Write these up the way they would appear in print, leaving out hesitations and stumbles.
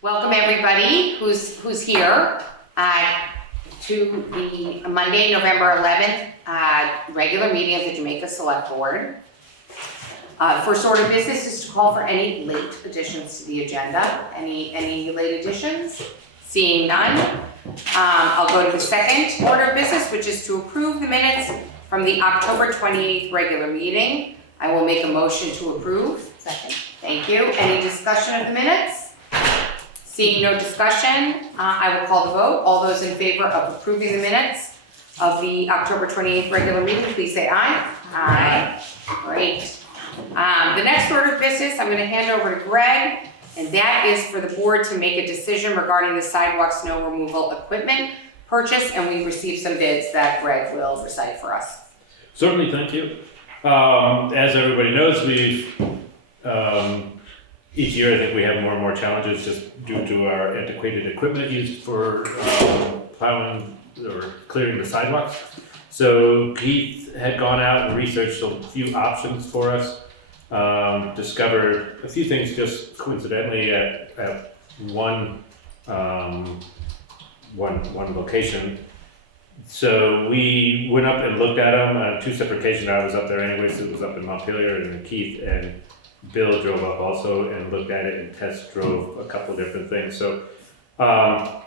Welcome everybody who's here to the Monday, November 11th regular meeting of the Jamaica Selectboard. First order of business is to call for any late additions to the agenda. Any late additions? Seeing none, I'll go to the second order of business, which is to approve the minutes from the October 28th regular meeting. I will make a motion to approve. Second. Thank you. Any discussion of the minutes? Seeing no discussion, I will call the vote. All those in favor of approving the minutes of the October 28th regular meeting, please say aye. Aye. Great. The next order of business, I'm going to hand over to Greg, and that is for the board to make a decision regarding the sidewalk snow removal equipment purchase, and we received some bids that Greg will recite for us. Certainly, thank you. As everybody knows, we've each year I think we have more and more challenges just due to our antiquated equipment used for plowing or clearing the sidewalks. So Keith had gone out and researched a few options for us, discovered a few things just coincidentally at one location. So we went up and looked at them on two separate occasions. I was up there anyway, so it was up in Montpelier, and Keith and Bill drove up also and looked at it and test drove a couple of different things. So I'm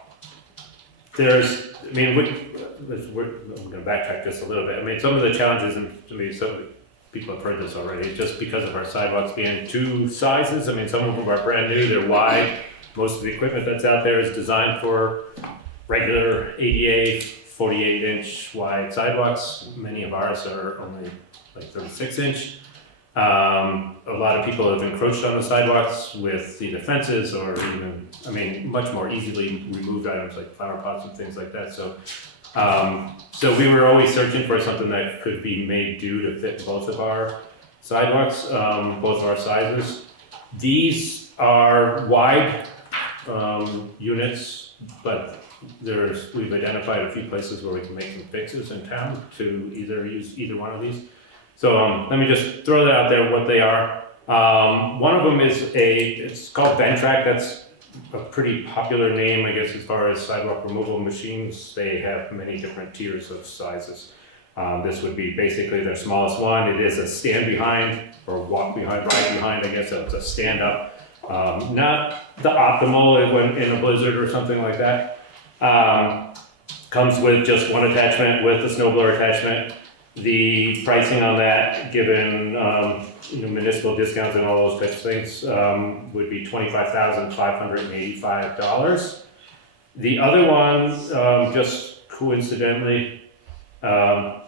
going to backtrack just a little bit. I mean, some of the challenges, and to me, some people have heard this already, just because of our sidewalks being two sizes. I mean, some of them are brand new, they're wide. Most of the equipment that's out there is designed for regular ADA 48-inch wide sidewalks. Many of ours are only like 36-inch. A lot of people have encroached on the sidewalks with either fences or even, much more easily removed items like flower pots and things like that. So we were always searching for something that could be made due to fit both of our sidewalks, both of our sizes. These are wide units, but we've identified a few places where we can make some fixes in town to either use either one of these. So let me just throw that out there, what they are. One of them is it's called Ventrac. That's a pretty popular name, I guess, as far as sidewalk removal machines. They have many different tiers of sizes. This would be basically their smallest one. It is a stand behind, or walk behind, ride behind, I guess. So it's a stand up. Not the optimal when in a blizzard or something like that. Comes with just one attachment with the snowblower attachment. The pricing on that, given municipal discounts and all those types of things, would be $25,585. The other one, just coincidentally, happened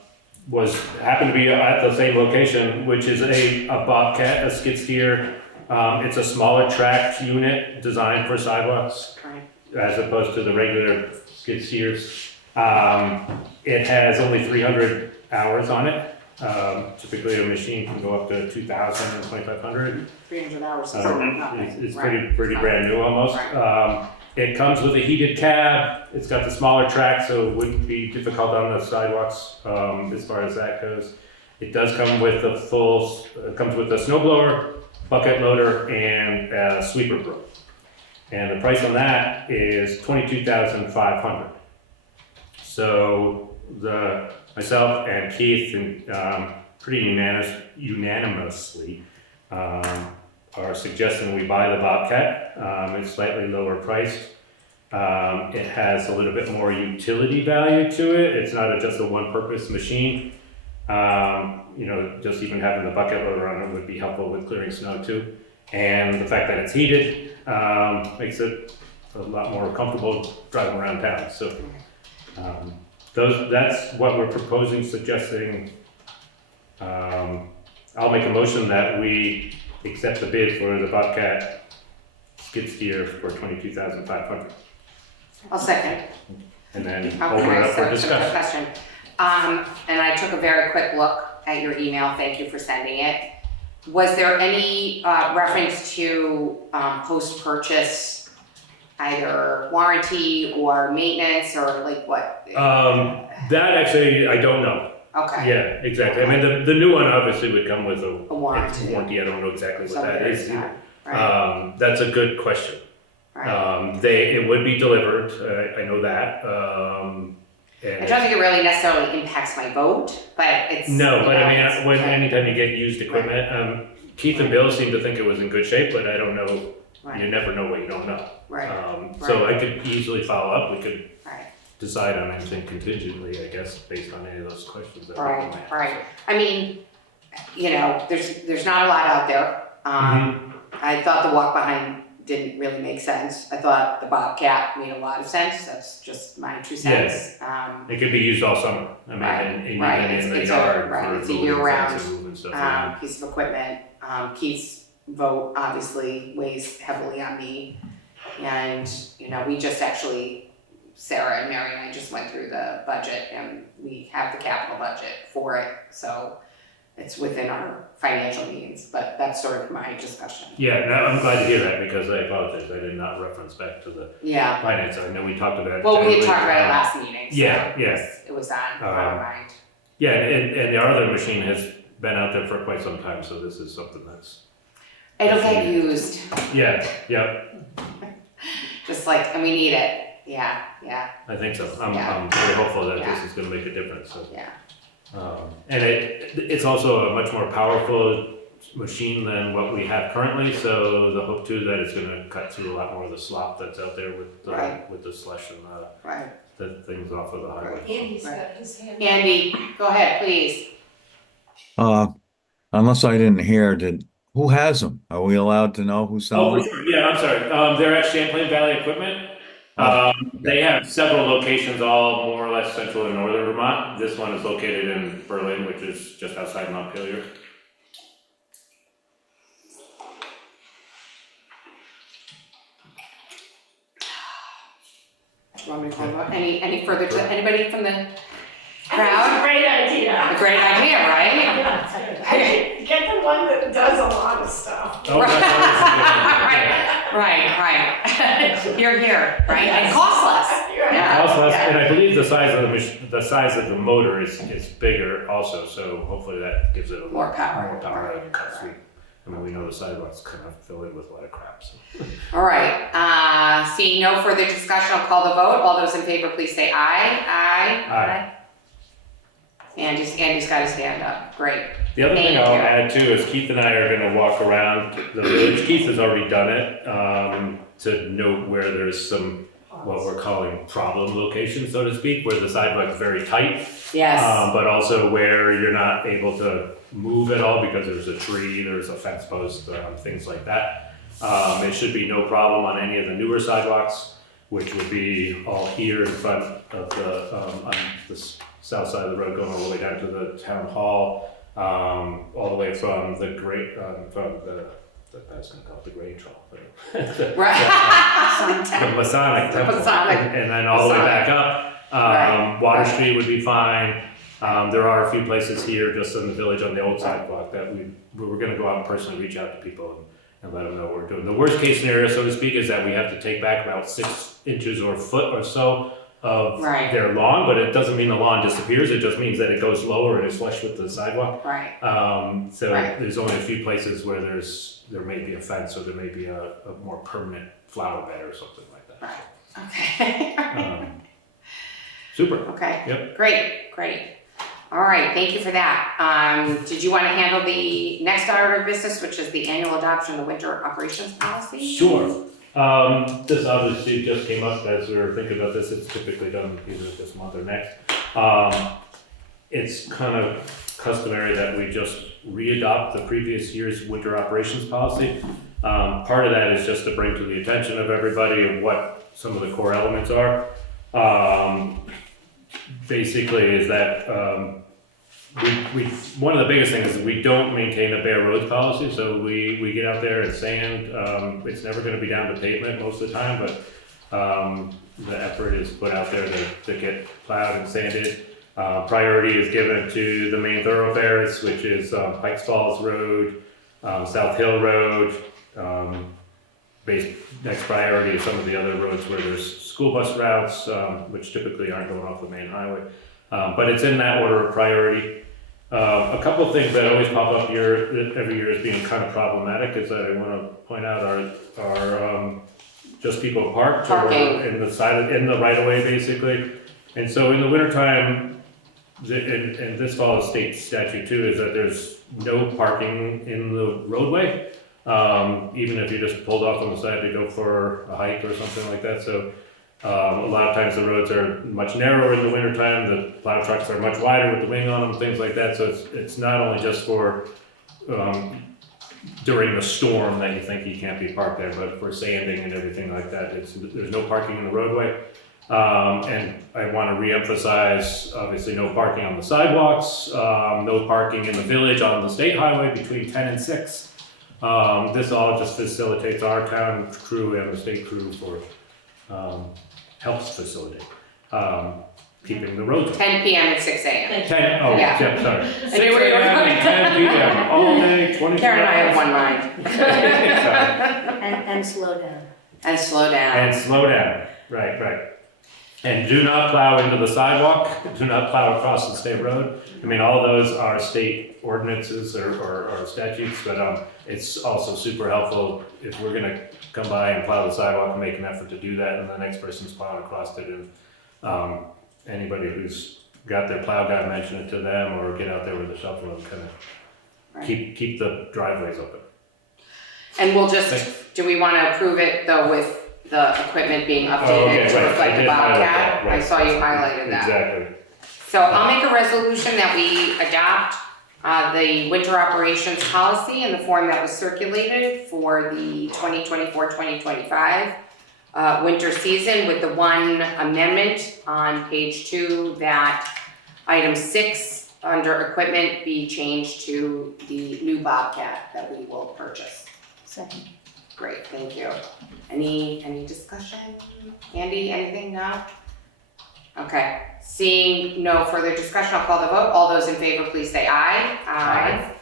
to be at the same location, which is a Bobcat, a skid steer. It's a smaller tracked unit designed for sidewalks, as opposed to the regular skid steers. It has only 300 hours on it. Typically a machine can go up to 2,000 and 2,500. 300 hours is it's pretty brand new almost. Right. It comes with a heated cab. It's got the smaller track, so it wouldn't be difficult on the sidewalks as far as that goes. It does come with a comes with a snowblower, bucket loader, and a sweeper broom. And the price on that is $22,500. So myself and Keith pretty unanimously are suggesting we buy the Bobcat. It's slightly lower priced. It has a little bit more utility value to it. It's not just a one-purpose machine. Just even having the bucket loader on it would be helpful with clearing snow too. And the fact that it's heated makes it a lot more comfortable driving around town. So that's what we're proposing, suggesting. I'll make a motion that we accept the bid for the Bobcat skid steer for $22,500. I'll second. And then open it up for discussion. And I took a very quick look at your email. Thank you for sending it. Was there any reference to post-purchase, either warranty or maintenance, or like what? That actually, I don't know. Okay. Yeah, exactly. I mean, the new one obviously would come with a warranty. I don't know exactly what So that is. Right. That's a good question. Right. right. It would be delivered, I know that, I don't think it really necessarily impacts my vote, but it's. no, you but know, I it's- mean, anytime you get used equipment, Keith and Bill seem to think it was in good shape, but I don't know, you Right, never know what you don't know. right, So I could easily follow up, we could right, decide on anything contingently, I guess, based on any of those questions that we right, might have. right. I mean, you know, there's not a lot out there. I thought the walk behind didn't really make sense. I thought the Bobcat made a lot of sense. That's just my 2 cents. It could be used all summer, I mean, Right, and right. even in the It's yard right, for it's a moving year-round, fence and moving stuff around. piece of equipment. Keith's vote obviously weighs heavily on me. And, you know, we just actually, Sarah and Mary and I just went through the budget and we have the capital budget for it. So it's within our financial means, but that's sort of my discussion. Yeah, no, I'm glad to hear that, because I apologize, I did not reference back to the Yeah, finance, I know we talked about it. well, we had generally, talked about it last meeting, so Yeah, yeah. it was on our mind. Yeah, and the other machine has been out there for quite some time, so this is something that's, It'll get used, yeah, just like, and we need it, yeah, I think so. I'm Yeah. very hopeful that Yeah. this is gonna make a difference, so. yeah. And it's also a much more powerful machine than what we have currently, so the hope too that it's gonna cut through a lot more of the slop that's out there Right. with the slush and Right. the things off of the highway. Andy's got his hand. Andy, go ahead, please. Unless I didn't hear, who has them? Are we allowed to know who's Oh, selling? sure. Yeah, I'm sorry. They're at Champlain Valley Equipment. They have several locations, all more or less central and northern Vermont. This one is located in Berlin, which is just outside Montpelier. Do you want me to call them? Any further, anybody from the That's a crowd? great idea. A great idea, right? Yeah, get the one that does a lot of stuff. Oh, Right. You're here, right? And cost less. Yeah. Also, Yeah. and I believe the size of the size of the motor is bigger also, so hopefully that gives it a More power. More power and cuts through. I mean, we know the sidewalks kind of fill in with a lot of crap, so. All right, seeing no further discussion, I'll call the vote. All those in favor, please say aye. Aye. Andy's got his hand up, great. The other thing Thank I'll you. add too is Keith and I are gonna walk around the village. Keith has already done it, to note where there's some, what we're calling problem locations, so to speak, where the sidewalk's very tight. Yes, But also where you're not able to move at all because there's a tree, there's a fence post, things like that. It should be no problem on any of the newer sidewalks, which would be all here in front of on the south side of the road, going all the way down to the town hall, all the way from the great, from I was gonna call it the Great Troll, but right. the Masonic The Temple, Masonic. and then all the way back up. Right, Water right. Street would be fine. There are a few places here just in the village on the old sidewalk that we were gonna go out and personally reach out to people and let them know what we're doing. The worst case scenario, so to speak, is that we have to take back about 6 inches or a foot or so of Right. their lawn, but it doesn't mean the lawn disappears, it just means that it goes lower and it's flush with the sidewalk. Right, So Right. there's only a few places where there may be a fence or there may be a more permanent flower bed or something like that. right, okay. Super. Okay. Yep. Great. All right, thank you for that. Did you want to handle the next order of business, which is the annual adoption of the winter operations policy? Sure. This obviously just came up as we were thinking about this. It's typically done either this month or next. It's kind of customary that we just re-adopt the previous year's winter operations policy. Part of that is just to bring to the attention of everybody of what some of the core elements are. Basically is that one of the biggest things is we don't maintain a bare roads policy, so we get out there and sand. It's never gonna be down to pavement most of the time, but the effort is put out there to get plowed and sanded. Priority is given to the main thoroughfares, which is Pikes Falls Road, South Hill Road. Next priority is some of the other roads where there's school bus routes, which typically aren't going off the main highway. But it's in that order of priority. A couple of things that always pop up every year as being kind of problematic is that I want to point out our just people parked or Parking. in the right of way basically. And so in the wintertime, and this follows state statute too, is that there's no parking in the roadway. Even if you just pulled off on the side to go for a hike or something like that. So a lot of times the roads are much narrower in the wintertime, the plow trucks are much wider with the wing on them, things like that. So it's not only just for during the storm that you think you can't be parked there, but for sanding and everything like that, there's no parking in the roadway. And I want to reemphasize, obviously, no parking on the sidewalks, no parking in the village on the state highway between 10 and 6. This all just facilitates our town crew and the state crew for, helps facilitate, keeping the roads open. 10 PM and 6 AM. 10, oh, Yeah. yeah, sorry. I 6 knew where you were a.m. and 10 p.m. all day, 24 hours. Karen and I have one mind. Sorry. And slow down. And slow down. And slow down, right. And do not plow into the sidewalk, do not plow across the state road. I mean, all those are state ordinances or statutes, but it's also super helpful if we're gonna come by and plow the sidewalk and make an effort to do that, and the next person's plowing across it, and anybody who's got their plow guy mention it to them, or get out there with a shovel and kind of Right. keep the driveways open. And we'll just, Thanks. do we want to approve it though with the equipment being Oh, updated okay, to right. reflect I the did highlight Bobcat? that, right. I saw you highlighted that. Exactly. So I'll make a resolution that we adopt the winter operations policy in the form that was circulated for the 2024-2025 winter season, with the one amendment on page 2 that item 6 under equipment be changed to the new Bobcat that we will purchase. Second. Great, thank you. Any discussion? Andy, anything? No? Okay, seeing no further discussion, I'll call the vote. All those in favor, please say aye. Aye.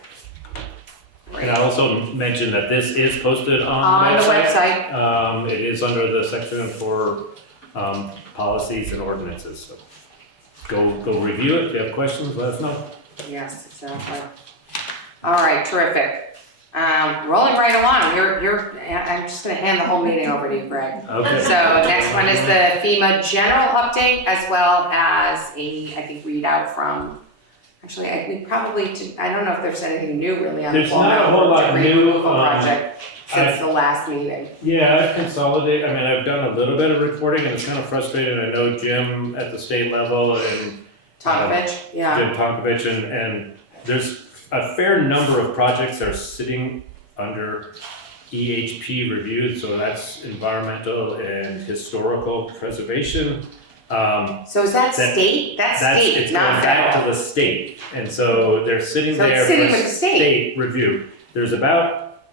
And I also mentioned that this is posted on On the the website. website, It is under the section for policies and ordinances, so go review it. If you have questions, let us know. yes, exactly. All right, terrific. Rolling right along, I'm just gonna hand the whole meeting over to you, Greg. Okay. So next one is the FEMA general update, as well as I think readout from, actually, I don't know if there's anything new really on the There's not a Mountain whole Brook lot debris new, removal project since the last meeting. Yeah, I've consolidated, I mean, I've done a little bit of reporting, and it's kind of frustrating. I know Jim at the state level and Tomkovich, yeah. Jim Tonkovich, and there's a fair number of projects that are sitting under EHP review, so that's environmental and historical preservation. So is that state? That's state, It's not going back federal. to the state, and so they're sitting So it's there sitting for with the state. state review. There's about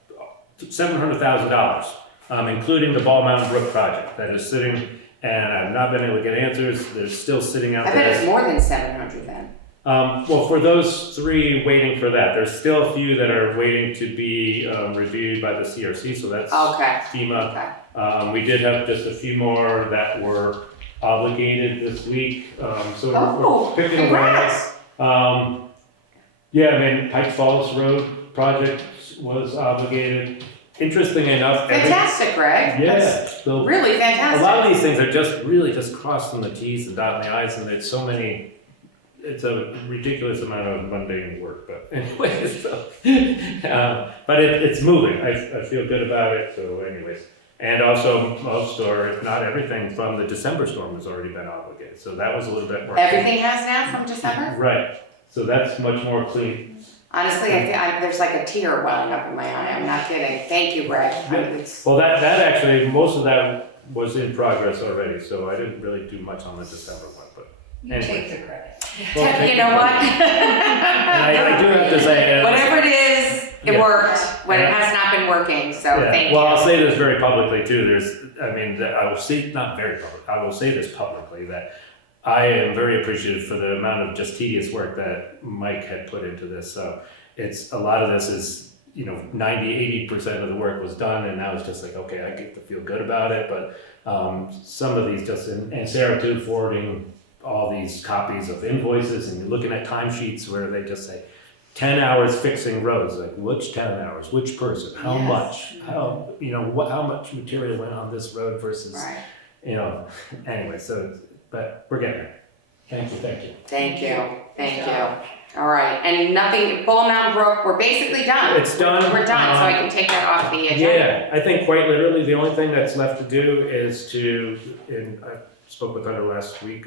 $700,000, including the Mountain Brook project that is sitting, and I've not been able to get answers. They're still sitting out I there. bet it's more than 700 then. Well, for those 3 waiting for that, there's still a few that are waiting to be reviewed by the CRC, so that's Okay, FEMA. okay. We did have just a few more that were obligated this week, so Oh, we're picking away. congrats. Yeah, I mean, Pike Falls Road project was obligated. Interesting enough, Fantastic, Greg. yeah, That's so really a lot fantastic. of these things are just really just crossing the T's and dotting the I's, and there's so many. It's a ridiculous amount of mundane work, but anyways, so, but it's moving. I feel good about it. So, anyways, and also most or if not everything from the December storm has already been obligated. So that was a little bit more. Everything has now from December? Right. So that's much more clean. Honestly, there's like a tear welling up in my eye. I'm not kidding. Thank you, Greg. I mean, it's- Well, that actually most of that was in progress already. So I didn't really do much on the December one, but. You take the credit. You know what? And I do have to say. Whatever it is, it Yeah. worked when it Yeah. has not been working, so Yeah. thank Well, you. I'll say this very publicly too. I will say, not very public, I will say this publicly, that I am very appreciative for the amount of just tedious work that Mike had put into this. So it's, a lot of this is, 90-80% of the work was done, and now it's just like, okay, I get to feel good about it. But some of these just, and Sarah too, forwarding all these copies of invoices, and you're looking at timesheets where they just say 10 hours fixing roads, like which 10 hours, which person, how Yes. much, how, you know, how much material went on this road versus, Right. you know, anyway, so, but we're getting there. Thank you. Thank you. All right, and nothing, Mountain Brook, we're basically done. It's done. We're done, so I can take that off the agenda. Yeah, I think quite literally, the only thing that's left to do is to, and I spoke with Hunter last week,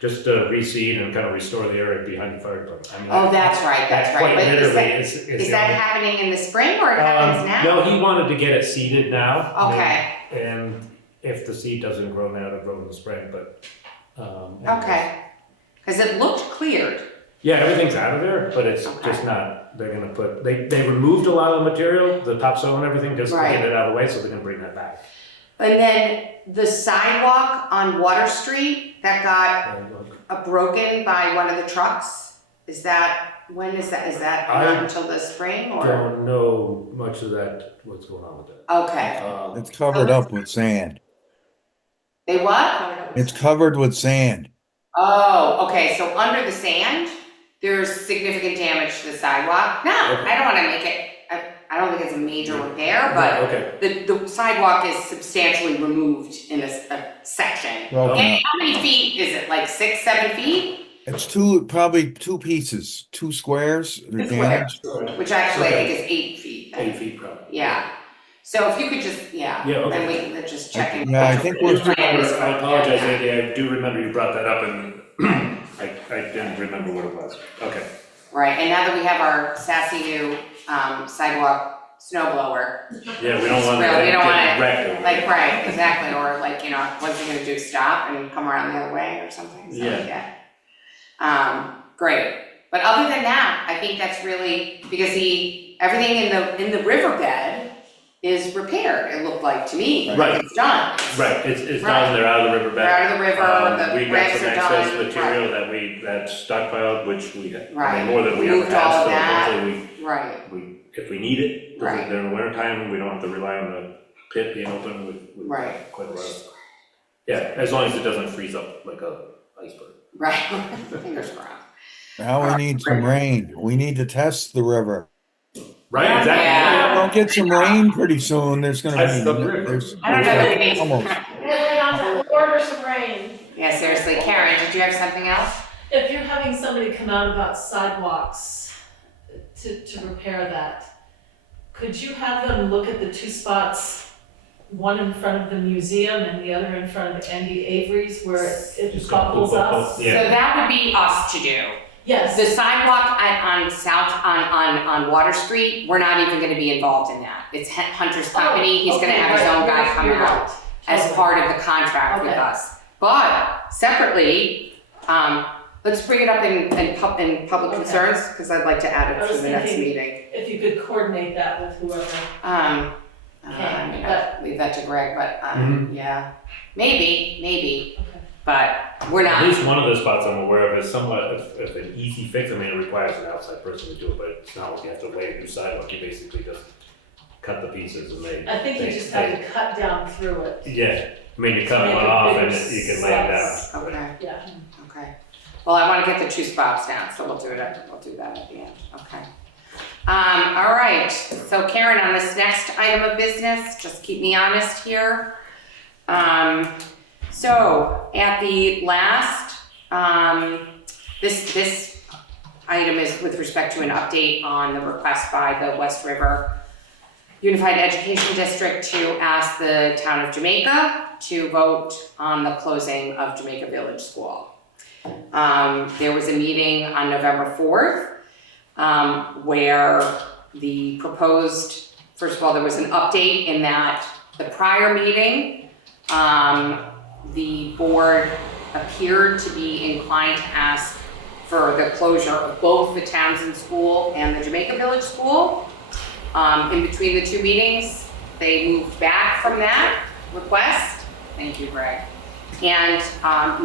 just to reseed and kind of restore the area behind the fire department. I mean, Oh, that's right. quite But literally is is that the only- happening in the spring or it happens now? No, he wanted to get it seeded now. Okay, And if the seed doesn't grow now, it'll grow in the spring, but, okay. Because it looked cleared. yeah, everything's out of there, but it's Okay. just not, they're gonna put, they removed a lot of the material, the topsoil and everything, just to Right. get it out of the way, so they're gonna bring that back. And then the sidewalk on Water Street that got And look, broken by one of the trucks, when is that? Is that not I until the spring or? Don't know much of that, what's going on with that. Okay. It's covered up with sand. They what? It's covered with sand. Oh, okay, so under the sand, there's significant damage to the sidewalk. No, I don't wanna make it, I don't think it's a major repair, but Okay, the sidewalk is substantially removed in a section. Broken And up. how many feet is it, like 6, 7 feet? It's probably two pieces, two squares. They're Two squares. damaged. Which actually I think is 8 feet. 8 feet probably. Yeah, so if you could just, Yeah, okay. then we can just check in. Yeah, I think we're- I apologize, Andy, I do remember you brought that up and I didn't remember what it was. Okay. Right, and now that we have our sassy new sidewalk snow blower, Yeah, we don't want Well, to we don't wanna, get wrecked over like, it. right, exactly, or like, you know, what's he gonna do, stop and come around the other way or something? So, Yeah. Great, but other than that, I think that's really, because everything in the riverbed is repaired, it looked like to me, Right. like it's done. Right, it's Right. done, they're out of the riverbed. They're out of the river, We the got ramps some are excess done, material that stockpiled, which we, I Right. mean, more than we Moved ever all have, of so that. hopefully Right, if we need it, Right. during the winter time, we don't have to rely on the pit being open with right, quite a lot. Yeah, as long as it doesn't freeze up like a iceberg. right, fingers crossed. Now we need some rain. We need to test the river. Right, exactly. Yeah. We'll get some rain pretty soon. There's gonna Test the be, river. there's I don't know that we need. almost. And order some rain. Yeah, seriously, Karen, did you have something else? If you're having somebody come out about sidewalks to repair that, could you have them look at the two spots, one in front of the museum and the other in front of Andy Avery's where it Just buckles up? Yeah. So that would be us to do. Yes. The sidewalk on Water Street, we're not even gonna be involved in that. It's Hunter's company, he's gonna have his own guy come out as part of the contract with Okay. us. But separately, let's bring it up in public Okay. concerns, because I'd like to add I it to was the next thinking- meeting. If you could coordinate that with whoever. I mean, I'll leave that to Greg, but, yeah, maybe, Okay. but we're At not. least one of the spots I'm aware of is somewhat, if an easy fix, I mean, it requires an outside person to do it, but it's not like you have to lay a new sidewalk, you basically just cut the pieces and I think you just have to cut down through it. Yeah, I mean, you cut Make one it off bigger and you can lay it down. slice. but- Okay, Yeah. okay. Well, I wanna get the two spots down, so we'll do that at the end, okay. All right, so Karen, on this next item of business, just keep me honest here. So at the last, this item is with respect to an update on the request by the West River Unified Education District to ask the town of Jamaica to vote on the closing of Jamaica Village School. There was a meeting on November 4th, where the proposed, first of all, there was an update in that the prior meeting, the board appeared to be inclined to ask for the closure of both the Townsend School and the Jamaica Village School. In between the two meetings, they moved back from that request. Thank you, Greg. And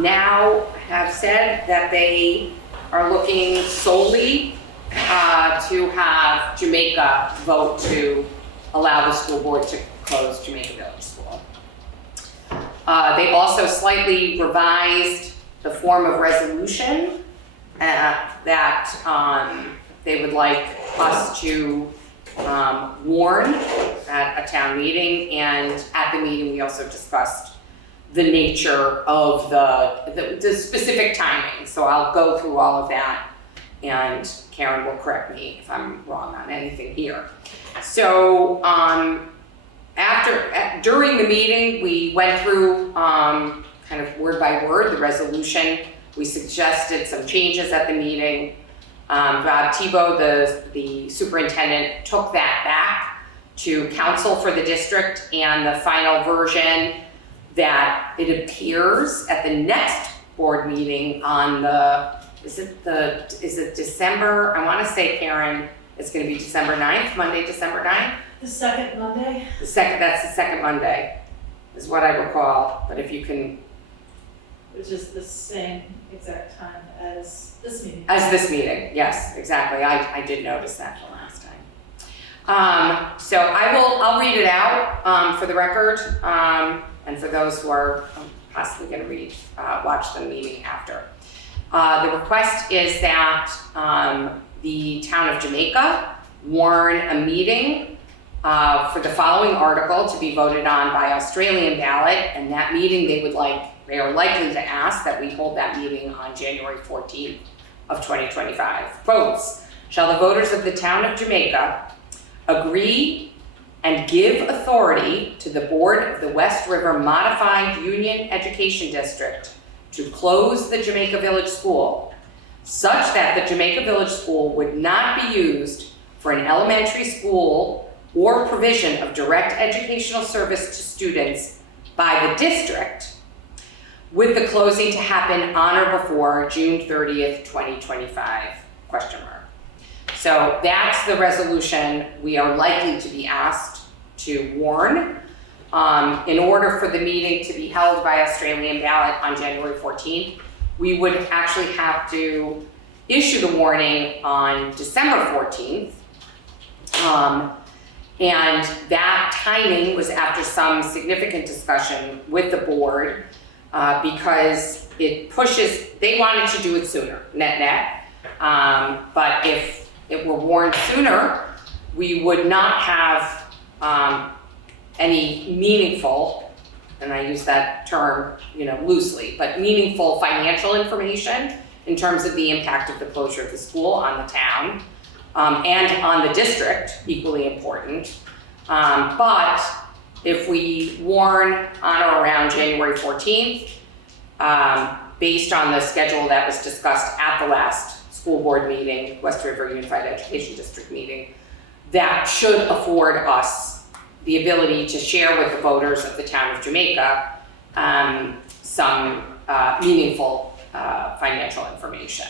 now have said that they are looking solely to have Jamaica vote to allow the school board to close Jamaica Village School. They also slightly revised the form of resolution that they would like us to warn at a town meeting, and at the meeting, we also discussed the nature of the specific timing. So I'll go through all of that, and Karen will correct me if I'm wrong on anything here. So during the meeting, we went through kind of word by word the resolution. We suggested some changes at the meeting. Bob Tebow, the superintendent, took that back to council for the district, and the final version that it appears at the next board meeting on is it December? I want to say, Karen, it's going to be December 9th, Monday, December 9th. The second Monday? That's the second Monday, is what I recall, but if you can. Which is the same exact time as this meeting. As this meeting, yes, exactly. I did notice that the last time. So I'll read it out for the record, and for those who are possibly going to watch the meeting after. The request is that the town of Jamaica warn a meeting for the following article to be voted on by Australian ballot, and that meeting they are likely to ask that we hold that meeting on January 14th of 2025. Votes. Shall the voters of the town of Jamaica agree and give authority to the Board of the West River Modified Union Education District to close the Jamaica Village School, such that the Jamaica Village School would not be used for an elementary school or provision of direct educational service to students by the district, with the closing to happen on or before June 30th, 2025, question mark. So that's the resolution we are likely to be asked to warn. In order for the meeting to be held by Australian ballot on January 14th, we would actually have to issue the warning on December 14th. And that timing was after some significant discussion with the board, because it pushes, they wanted to do it sooner, net. But if it were warned sooner, we would not have any meaningful, and I use that term, loosely, but meaningful financial information in terms of the impact of the closure of the school on the town, and on the district, equally important. But if we warn on or around January 14th, based on the schedule that was discussed at the last school board meeting, West River Unified Education District meeting, that should afford us the ability to share with the voters of the town of Jamaica some meaningful financial information.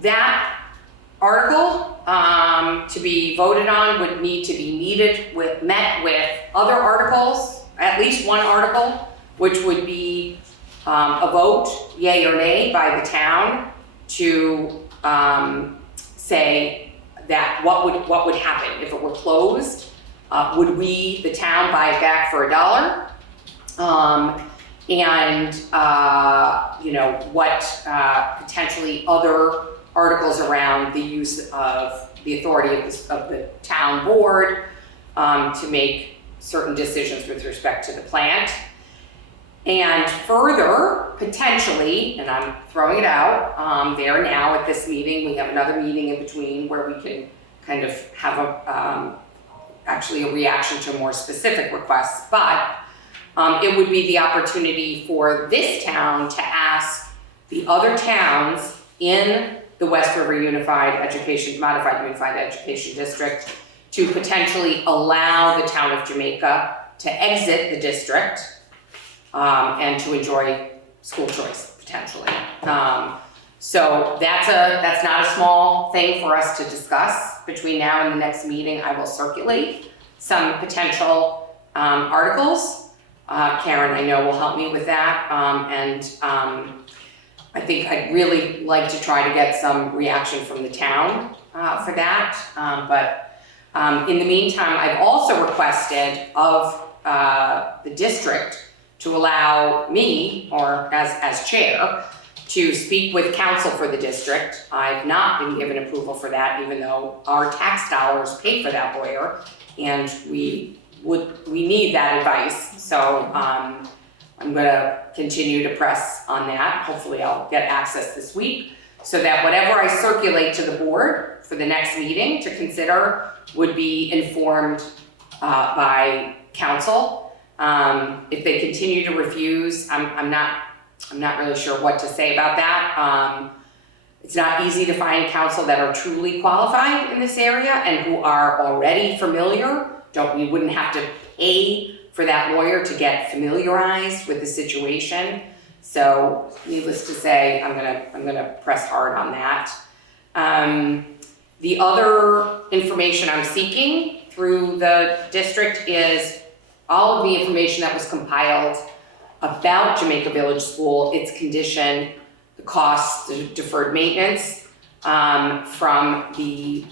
That article to be voted on would need to be met with other articles, at least one article, which would be a vote, yay or nay, by the town to say that what would happen if it were closed. Would we, the town, buy it back for $1? What potentially other articles around the use of the authority of the town board to make certain decisions with respect to the plant. And further, potentially, and I'm throwing it out there now at this meeting, we have another meeting in between where we can kind of have actually a reaction to more specific requests, but it would be the opportunity for this town to ask the other towns in the West River Modified Unified Education District to potentially allow the town of Jamaica to exit the district and to enjoy school choice potentially. So that's not a small thing for us to discuss. Between now and the next meeting, I will circulate some potential articles. Karen, I know, will help me with that. I think I'd really like to try to get some reaction from the town for that. But in the meantime, I've also requested of the district to allow me, or as chair, to speak with counsel for the district. I've not been given approval for that, even though our tax dollars pay for that lawyer, and we need that advice. So I'm gonna continue to press on that. Hopefully I'll get access this week, so that whatever I circulate to the board for the next meeting to consider would be informed by counsel. If they continue to refuse, I'm not really sure what to say about that. It's not easy to find counsel that are truly qualified in this area and who are already familiar. We wouldn't have to pay for that lawyer to get familiarized with the situation. So needless to say, I'm gonna press hard on that. The other information I'm seeking through the district is all of the information that was compiled about Jamaica Village School, its condition, the costs, the deferred maintenance, from the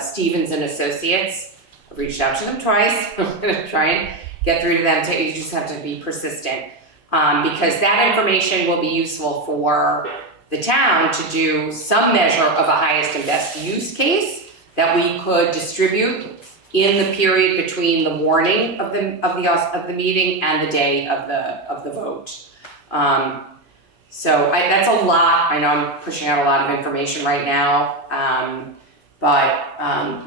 Stevens and Associates. I've reached out to them twice. I'm gonna try and get through to them. You just have to be persistent, because that information will be useful for the town to do some measure of a highest and best use case that we could distribute in the period between the warning of the meeting and the day of the vote. So that's a lot. I know I'm pushing out a lot of information right now, but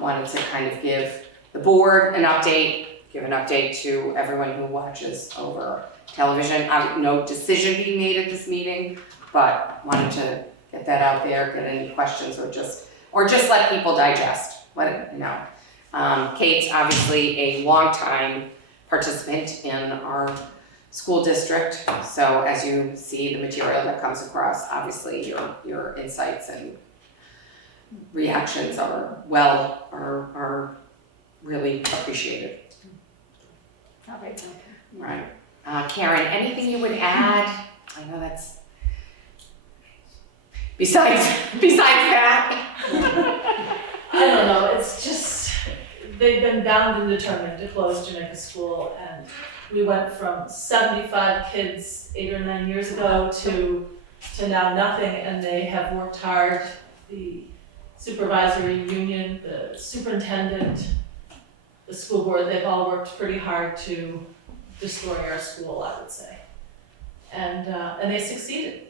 wanted to kind of give the board an update, give an update to everyone who watches over television. No decision being made at this meeting, but wanted to get that out there, get any questions, or just let people digest, Kate's obviously a longtime participant in our school district, so as you see the material that comes across, obviously your insights and reactions are really appreciated. Right. Karen, anything you would add? I know that's besides that. I don't know, it's just, they've been bound and determined to close Jamaica School, and we went from 75 kids 8 or 9 years ago to now nothing, and they have worked hard. The supervisory union, the superintendent, the school board, they've all worked pretty hard to destroy our school, I would say. And they succeeded.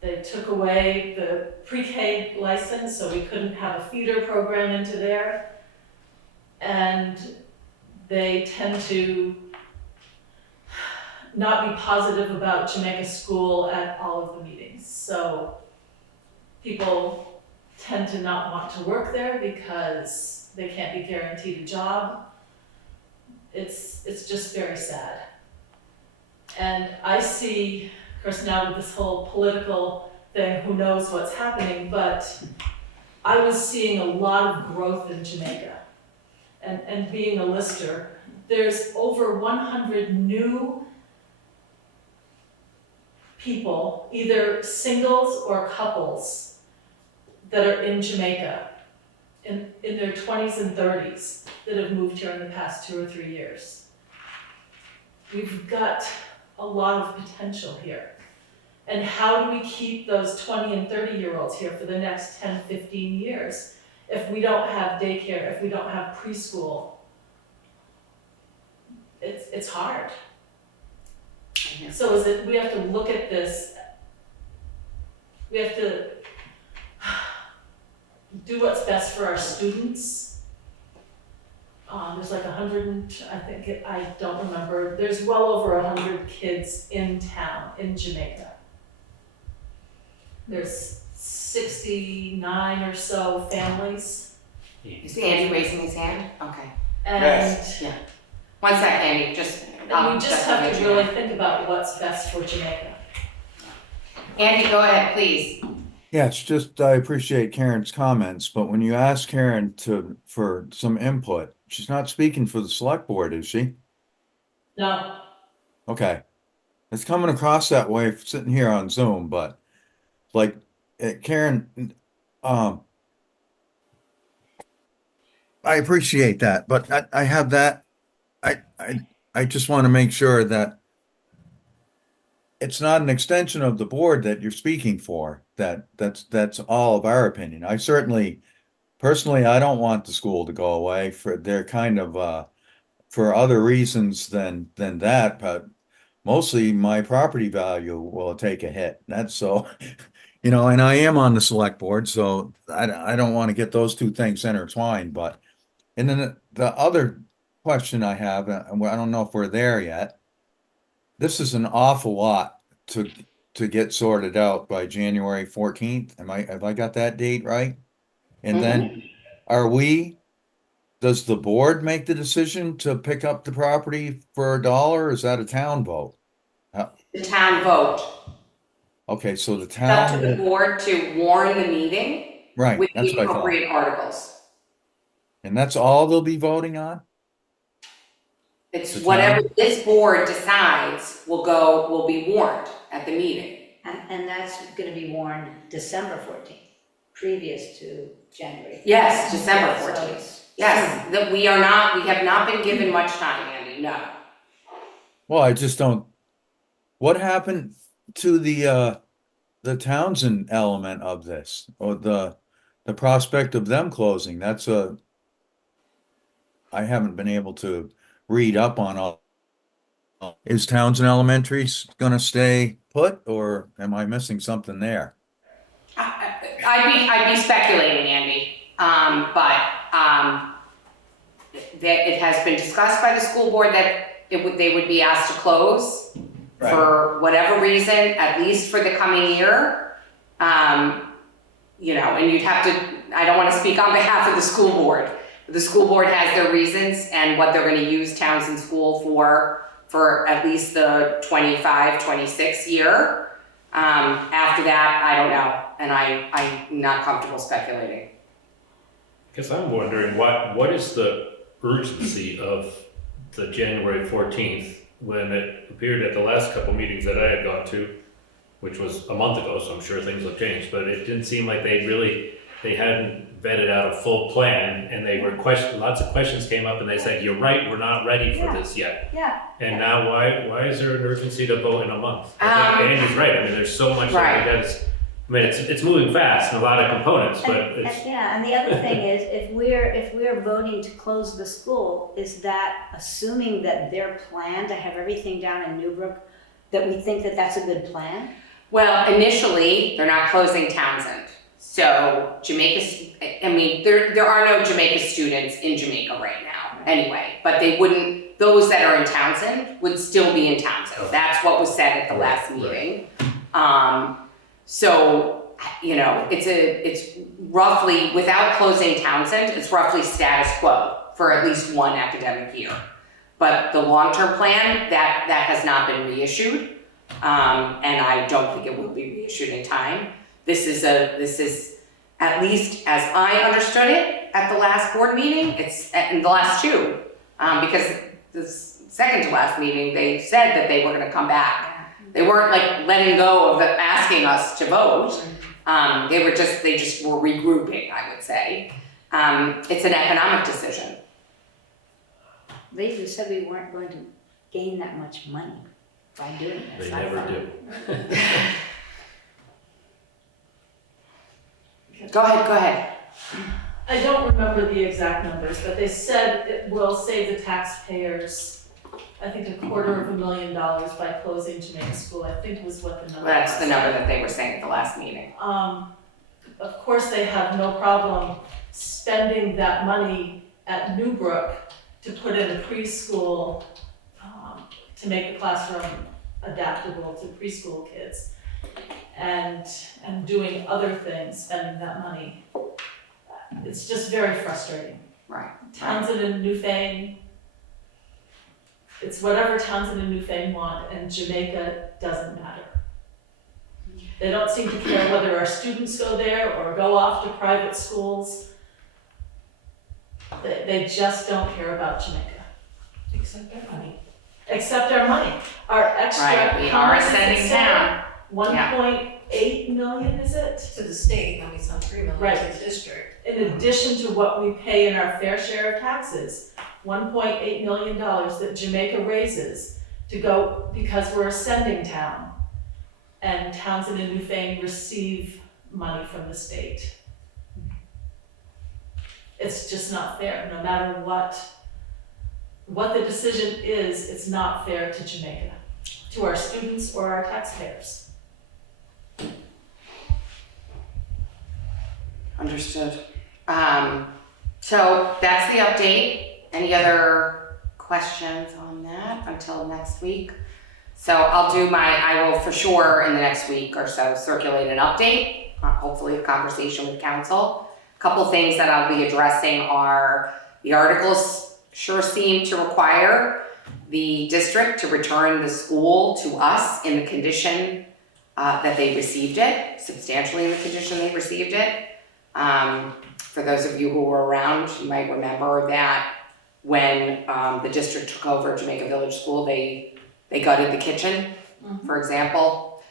They took away the pre-K license, so we couldn't have a feeder program into there. And they tend to not be positive about Jamaica School at all of the meetings. So people tend to not want to work there because they can't be guaranteed a job. It's just very sad. And I see, of course, now with this whole political thing, who knows what's happening, but I was seeing a lot of growth in Jamaica. And being a lister, there's over 100 new people, either singles or couples, that are in Jamaica in their 20s and 30s that have moved here in the past 2 or 3 years. We've got a lot of potential here. And how do we keep those 20 and 30-year-olds here for the next 10, 15 years if we don't have daycare, if we don't have preschool? It's hard. So we have to look at this, we have to do what's best for our students. There's like 100, I don't remember, there's well over 100 kids in town, in Jamaica. There's 69 or so families. Is Andy raising his hand? Okay. And Yeah. One sec, Andy, we just have to really think about what's best for Jamaica. Andy, go ahead, please. Yeah, it's just, I appreciate Karen's comments, but when you ask Karen for some input, she's not speaking for the select board, is she? No, Okay. It's coming across that way sitting here on Zoom, but like Karen, I appreciate that, but I have that. I just want to make sure that it's not an extension of the board that you're speaking for. That's all of our opinion. I certainly, personally, I don't want the school to go away for, they're kind of, for other reasons than that, but mostly my property value will take a hit. That's so, and I am on the select board, so I don't want to get those two things intertwined, but, and then the other question I have, and I don't know if we're there yet. This is an awful lot to get sorted out by January 14th. Have I got that date right? And then does the board make the decision to pick up the property for $1, or is that a town vote? The town vote. Okay, so the It's up to the town, board to warn the meeting right, with that's the what I thought. appropriate articles. And that's all they'll be voting on? It's The whatever town? this board decides will be warned at the meeting. And that's gonna be warned December 14th, previous to January. Yes, December So 14th. it's- Yes, that we have not been given much time, Andy, no. Well, I just don't, what happened to the Townsend element of this, or the prospect of them closing? I haven't been able to read up on all. Is Townsend Elementary gonna stay put, or am I missing something there? I'd be speculating, Andy, but that it has been discussed by the school board that they would be asked to close for whatever reason, at least for the coming year. And you'd have to, I don't want to speak on behalf of the school board. The school board has their reasons and what they're going to use Townsend School for at least the 25-26 year. After that, I don't know, and I'm not comfortable speculating. Guess I'm wondering, what is the urgency of the January 14th when it appeared at the last couple meetings that I had gone to, which was a month ago, so I'm sure things have changed, but it didn't seem like they hadn't vetted out a full plan, and they were lots of questions came up, and they said, you're right, we're not ready for this yet. Yeah. And now why is there an urgency to vote in a month? I think Andy's right, I mean, there's so much Right. it's moving fast and a lot of components, but it's, Yeah, and the other thing is, if we're voting to close the school, is that assuming that their plan to have everything down in Newbrook, that we think that that's a good plan? Well, initially, they're not closing Townsend. So there are no Jamaica students in Jamaica right now anyway, but those that are in Townsend would still be in Townsend. Okay. That's what was said at the last meeting. So, it's roughly, without closing Townsend, it's roughly status quo for at least one academic year. But the long-term plan, that has not been reissued, and I don't think it will be reissued in time. This is, at least as I understood it at the last board meeting, it's in the last two, because the second to last meeting, they said that they were gonna come back. They weren't like letting go of asking us to vote. They just were regrouping, I would say. It's an economic decision. They even said we weren't going to gain that much money by doing this. they I never thought. do. Go ahead. I don't remember the exact numbers, but they said it will save the taxpayers, I think $250,000 by closing Jamaica School, I think was what the number was. That's the number that they were saying at the last meeting. Of course, they have no problem spending that money at Newbrook to put in a preschool, to make the classroom adaptable to preschool kids. And doing other things, spending that money. It's just very frustrating. Right. Townsend and Newfane, it's whatever Townsend and Newfane want, and Jamaica doesn't matter. They don't seem to care whether our students go there or go off to private schools. They just don't care about Jamaica. Except their money. Except our money. Our extra. Right, we how are much is it, sending Sarah? down. 1.8 million, is it? To the state, and we send 3 million Right. to the district. In addition to what we pay in our fair share of taxes, $1.8 million that Jamaica raises to go, because we're a sending town, and Townsend and Newfane receive money from the state. It's just not fair, no matter what the decision is, it's not fair to Jamaica, to our students or our taxpayers. Understood. So that's the update. Any other questions on that until next week? So I will for sure in the next week or so circulate an update, hopefully a conversation with council. A couple things that I'll be addressing are the articles sure seem to require the district to return the school to us in the condition that they received it, substantially in the condition they received it. For those of you who were around, you might remember that when the district took over Jamaica Village School, they gutted the kitchen, for example.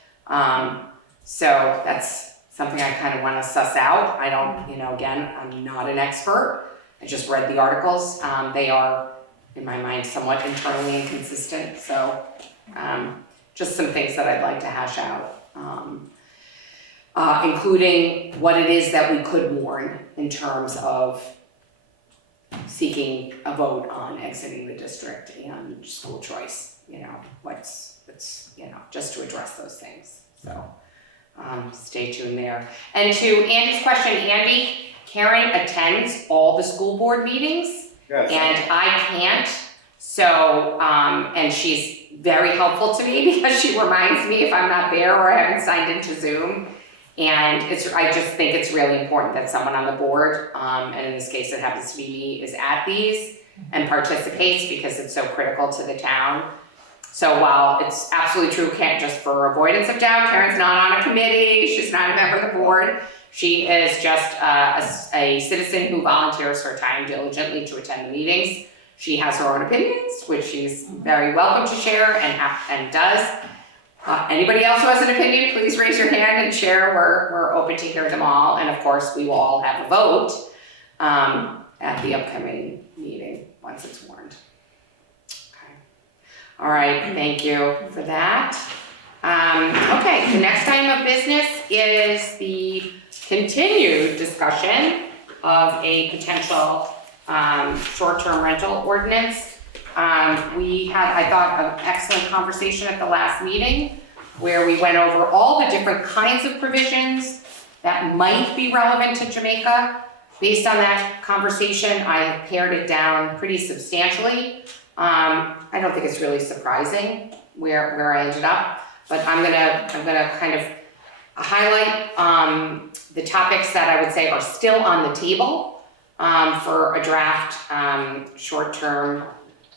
So that's something I kind of want to suss out. I don't, again, I'm not an expert. I just read the articles. They are, in my mind, somewhat internally inconsistent. So just some things that I'd like to hash out. Including what it is that we could warn in terms of seeking a vote on exiting the district and school choice, just to address those things. So stay tuned there. And to Andy's question, Andy, Karen attends all the school board meetings. Yes. And I can't. So, and she's very helpful to me because she reminds me if I'm not there or I haven't signed into Zoom. And I just think it's really important that someone on the board, and in this case it happens to be me, is at these and participates because it's so critical to the town. So while it's absolutely true, can't just for avoidance of doubt, Karen's not on a committee, she's not a member of the board. She is just a citizen who volunteers her time diligently to attend the meetings. She has her own opinions, which she's very welcome to share and does. Anybody else who has an opinion, please raise your hand and share. We're open to hear them all. And of course, we will all have a vote at the upcoming meeting once it's warned. Okay. All right, thank you for that. Okay, the next item of business is the continued discussion of a potential short-term rental ordinance. We had, I thought, an excellent conversation at the last meeting where we went over all the different kinds of provisions that might be relevant to Jamaica. Based on that conversation, I pared it down pretty substantially. I don't think it's really surprising where I ended up, but I'm gonna kind of highlight the topics that I would say are still on the table for a draft short-term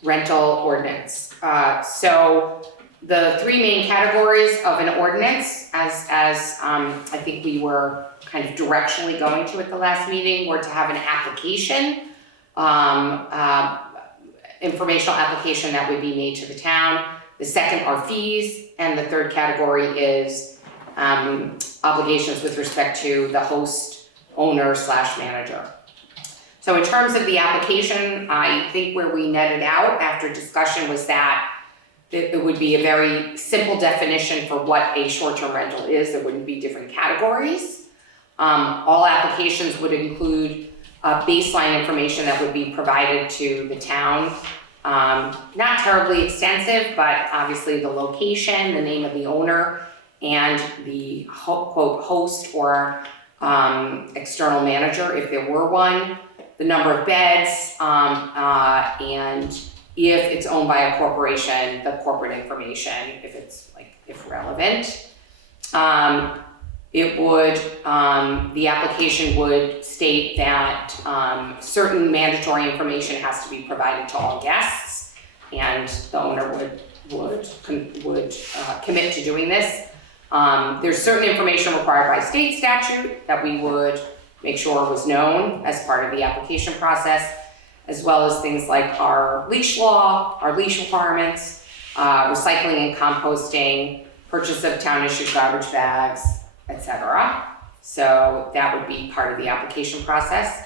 rental ordinance. So the three main categories of an ordinance, as I think we were kind of directionally going to at the last meeting, were to have an application, informational application that would be made to the town. The second are fees, and the third category is obligations with respect to the host, owner / manager. So in terms of the application, I think where we netted out after discussion was that it would be a very simple definition for what a short-term rental is. There wouldn't be different categories. All applications would include baseline information that would be provided to the town. Not terribly extensive, but obviously the location, the name of the owner, and the quote host or external manager if there were one. The number of beds, and if it's owned by a corporation, the corporate information, if relevant. It would, the application would state that certain mandatory information has to be provided to all guests, and the owner would commit to doing this. There's certain information required by state statute that we would make sure was known as part of the application process, as well as things like our leash law, our leash requirements, recycling and composting, purchase of town-issued garbage bags, etc. So that would be part of the application process.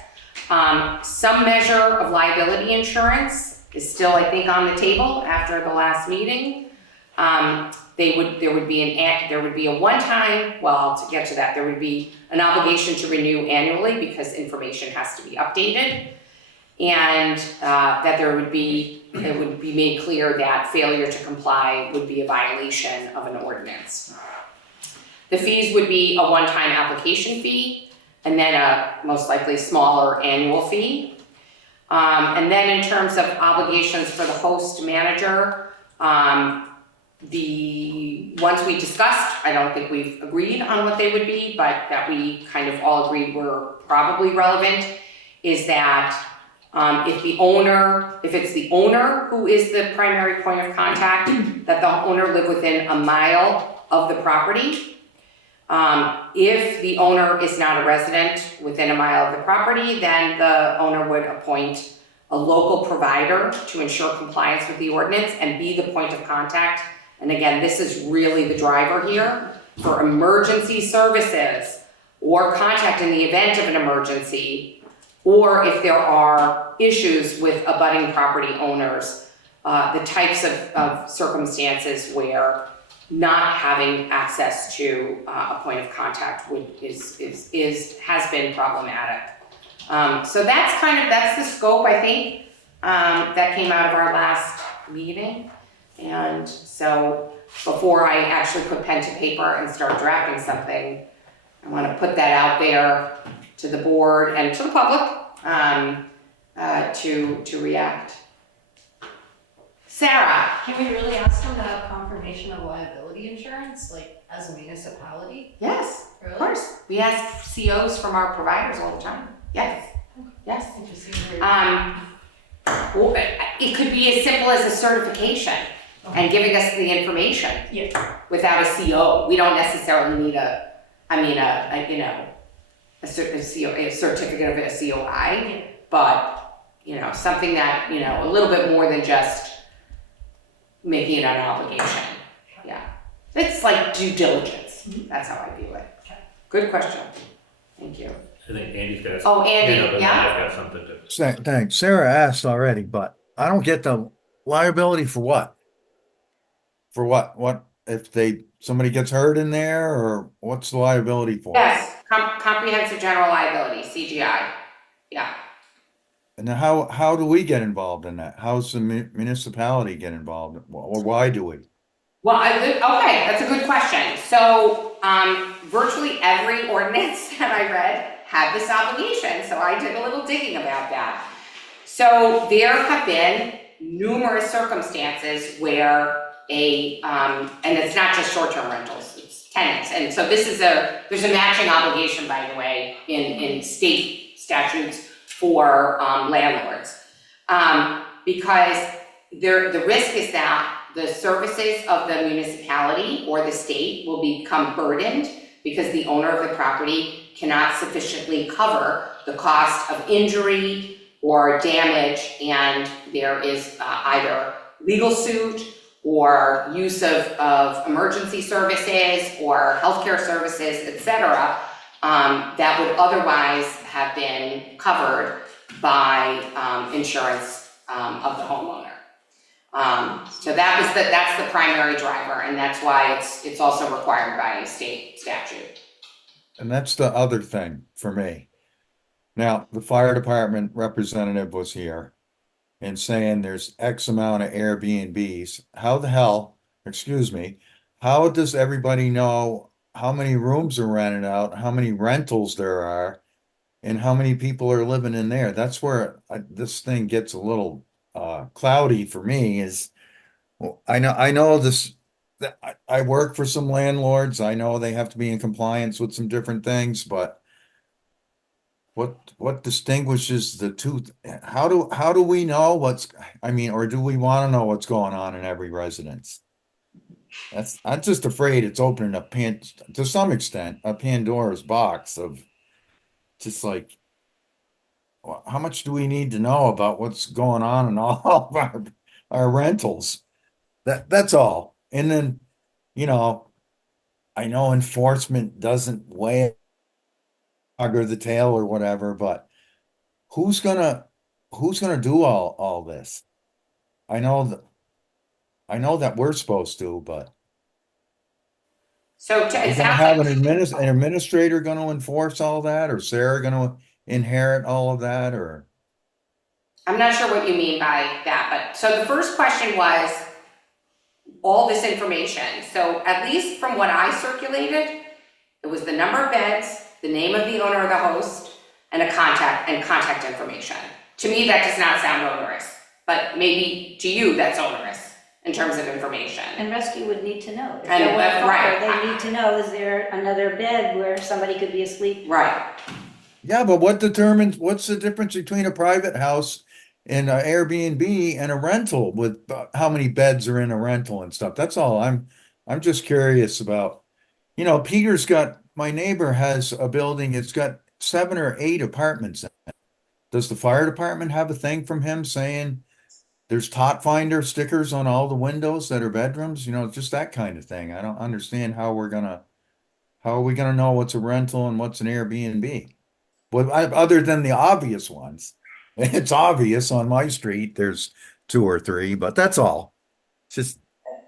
Some measure of liability insurance is still, I think, on the table after the last meeting. there would be a one-time, well, to get to that, there would be an obligation to renew annually because information has to be updated. And that it would be made clear that failure to comply would be a violation of an ordinance. The fees would be a one-time application fee and then a most likely smaller annual fee. And then in terms of obligations for the host manager, the ones we discussed, I don't think we've agreed on what they would be, but that we kind of all agreed were probably relevant, is that if it's the owner who is the primary point of contact, that the owner live within a mile of the property. If the owner is not a resident within a mile of the property, then the owner would appoint a local provider to ensure compliance with the ordinance and be the point of contact. And again, this is really the driver here for emergency services or contact in the event of an emergency, or if there are issues with abutting property owners, the types of circumstances where not having access to a point of contact has been problematic. So that's the scope, I think, that came out of our last meeting. And so before I actually put pen to paper and start drafting something, I want to put that out there to the board and to the public to react. Sarah? Can we really ask them to have confirmation of liability insurance, like as a municipality? Yes, Really? of course. We ask COs from our providers all the time. Yes, yes. It just seems weird. Well, it could be as simple as a certification and giving us the information. Yeah. Without a CO. We don't necessarily need a certificate of a COI, but, something that, a little bit more than just making it an obligation. Yeah. It's like due diligence. That's how I view it. Okay. Good question. Thank you. I think Andy's got. Oh, Andy, hand up, and yeah? I've got something to. Thanks. Sarah asked already, but I don't get the liability for what? For what? What if somebody gets hurt in there, or what's the liability for? Yes, comprehensive general liability, CGI. Yeah. And then how do we get involved in that? How's the municipality get involved, or why do we? Well, okay, that's a good question. So, virtually every ordinance that I read had this obligation, so I did a little digging about that. So there have been numerous circumstances where and it's not just short-term rentals, it's tenants. And so there's a matching obligation, by the way, in state statutes for landlords. Because the risk is that the services of the municipality or the state will become burdened because the owner of the property cannot sufficiently cover the cost of injury or damage, and there is either legal suit or use of emergency services or healthcare services, etc., that would otherwise have been covered by insurance of the homeowner. So that's the primary driver, and that's why it's also required by state statute. And that's the other thing for me. Now, the fire department representative was here and saying there's X amount of Airbnbs. How the hell, excuse me, how does everybody know how many rooms are rented out, how many rentals there are, and how many people are living in there? That's where this thing gets a little cloudy for me. Is, well, I know this. I work for some landlords. I know they have to be in compliance with some different things, but what distinguishes the two? How do we know or do we want to know what's going on in every residence? I'm just afraid it's opening to some extent, a Pandora's box of just like, well, how much do we need to know about what's going on in all of our rentals? That's all. And then, I know enforcement doesn't wag the tail or whatever, but who's gonna do all this? I know that we're supposed to, but So it You're gonna sounds have like, an administrator gonna enforce all that, or Sarah gonna inherit all of that, or? I'm not sure what you mean by that, but, so the first question was all this information. So at least from what I circulated, it was the number of beds, the name of the owner of the host, and contact information. To me, that does not sound onerous, but maybe to you, that's onerous in terms of information. And rescue would need to know. If And, there were a right. fire, they need to know, is there another bed where somebody could be asleep? Right. Yeah, but what's the difference between a private house and an Airbnb and a rental with how many beds are in a rental and stuff? That's all. I'm just curious about, my neighbor has a building, it's got 7 or 8 apartments in it. Does the fire department have a thing from him saying there's tot finder stickers on all the windows that are bedrooms? Just that kind of thing. I don't understand how are we gonna know what's a rental and what's an Airbnb? Well, other than the obvious ones. It's obvious on my street, there's 2 or 3, but that's all. It's just,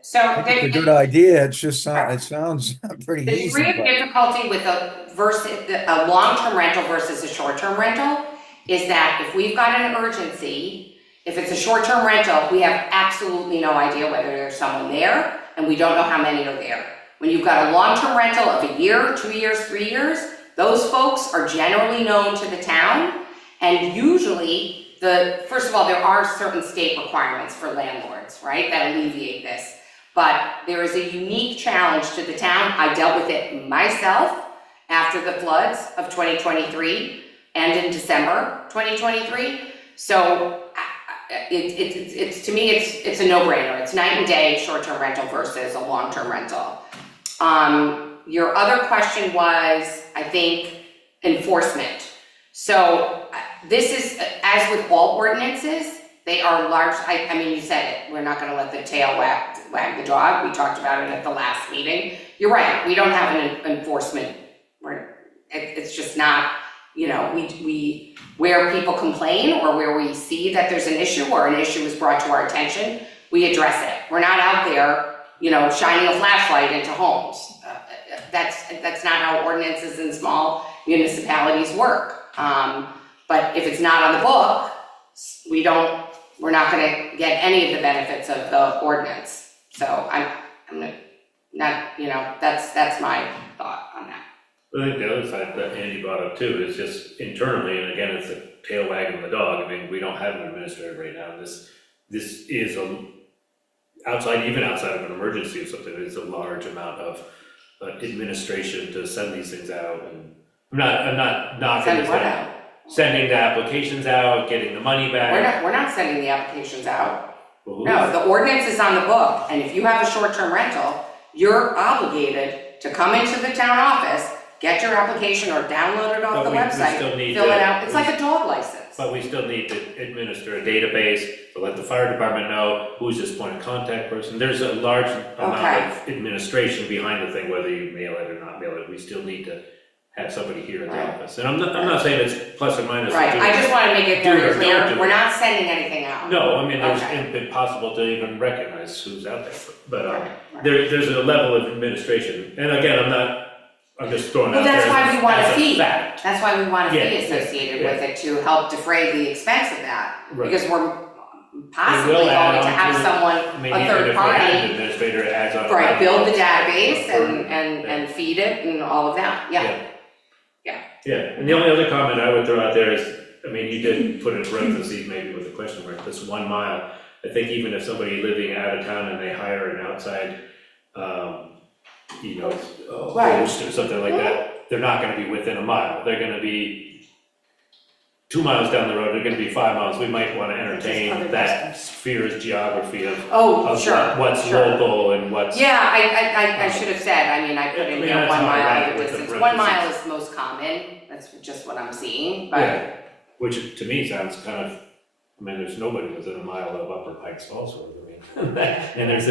So I think it's a good idea. It's just, it sounds pretty the degree easy, of but difficulty with a long-term rental versus a short-term rental is that if we've got an emergency, if it's a short-term rental, we have absolutely no idea whether there's someone there, and we don't know how many are there. When you've got a long-term rental of a year, 2 years, 3 years, those folks are generally known to the town, and usually first of all, there are certain state requirements for landlords, right, that alleviate this. But there is a unique challenge to the town. I dealt with it myself after the floods of 2023 and in December 2023. So it's to me, it's a no-brainer. It's night and day, short-term rental versus a long-term rental. Your other question was, I think, enforcement. So this is, as with all ordinances, they are large, I mean, you said it, we're not gonna let the tail wag the dog. We talked about it at the last meeting. You're right, we don't have an enforcement, it's just not, we where people complain or where we see that there's an issue or an issue is brought to our attention, we address it. We're not out there, shining a flashlight into homes. That's not how ordinances in small municipalities work. But if it's not on the book, we're not gonna get any of the benefits of the ordinance. So I'm not, that's my thought on that. I think the other side that Andy brought up too is just internally, and again, it's a tail wagging the dog. I mean, we don't have an administrator right now. This is even outside of an emergency or something, it's a large amount of administration to send these things out. And I'm not knocking this down. Sending the applications out, getting the money back. We're not sending the applications out. Well, No, the ordinance is on the book, and if you have a short-term rental, you're obligated to come into the town office, get your application or download it off the website, fill it out. It's like a dog license. But we still need to administer a database to let the fire department know who's this point of contact person. There's a large amount of administration behind the thing, whether you mail it or not mail it. We still need to have somebody here in the office. And I'm not saying it's plus or minus. Right, I just wanna make it do it very or clear, don't do we're it. not sending anything out. No, I mean, Okay. it's impossible to even recognize who's out there. But Right. there's a level of administration. And again, I'm just throwing Well, out there that's why we want a as fee. fact. That's why we want a Yeah, fee yeah, associated yeah. with it to help defray the expense of that. Right. Because we're It possibly will going add to on have to- someone, I mean, a even third if we had an party, administrator, it adds on. right, build the database Or- and feed it and all of that, yeah. Yeah, and the only other comment I would throw out there is, I mean, you did put in parentheses maybe with a question mark, this 1 mile. I think even if somebody living out of town and they hire an outside, Right. host or something like that, they're not gonna be within a mile. They're gonna be 2 miles down the road, they're gonna be 5 miles. We might wanna entertain that sphere's geography of Oh, sure, what's sure. local and what's. Yeah, I should have said, I mean, I put in I mean, here that's 1 how I mile read of it with the distance. 1 mile parentheses. is most common, that's just what I'm seeing, but. Yeah, which to me sounds kind of, I mean, there's nobody within a mile of Upper Pikes Falls Road, I mean, and there's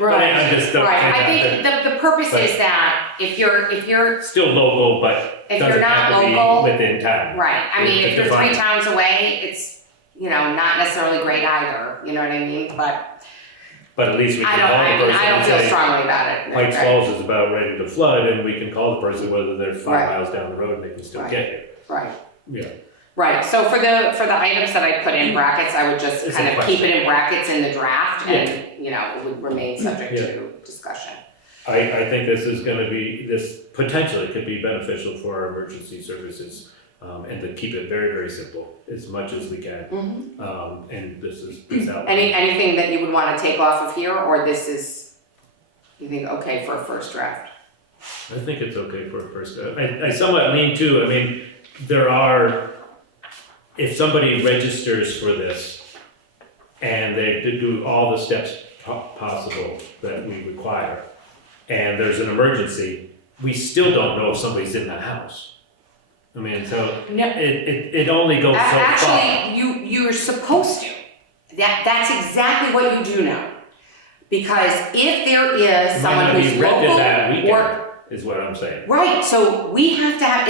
Right, I just don't right, I think think the purpose but- is that if you're, still local, but if you're doesn't not have to local, be within town. right, I mean, if you're Define 3 it. towns away, it's, not necessarily great either, you know what I mean, but, But at least we I can don't, call the I mean, person I don't and feel say, strongly about it. Pikes Right. Falls is about ready to flood, and we can call the person whether they're 5 Right. miles down the road and they can still Right. get here. Right. Yeah. Right, so for the items that I put in brackets, I would just It's kind a of keep it question. in brackets in the draft and, you know, it would remain subject Yeah. to discussion. I think this is gonna be, this potentially could be beneficial for our emergency services, and to keep it very, very simple, as much as we can. And this is, this outline. Anything that you would wanna take off of here, or this is, you think, okay for a first draft? I think it's okay for a first, I somewhat lean too, I mean, there are, if somebody registers for this and they do all the steps possible that we require, and there's an emergency, we still don't know if somebody's in the house. I mean, so No. it only goes so far. Actually, you're supposed to. That's exactly what you do know. Because if there is It might someone not be who's rented local that weekend, or, is what I'm saying. right, so we have to have,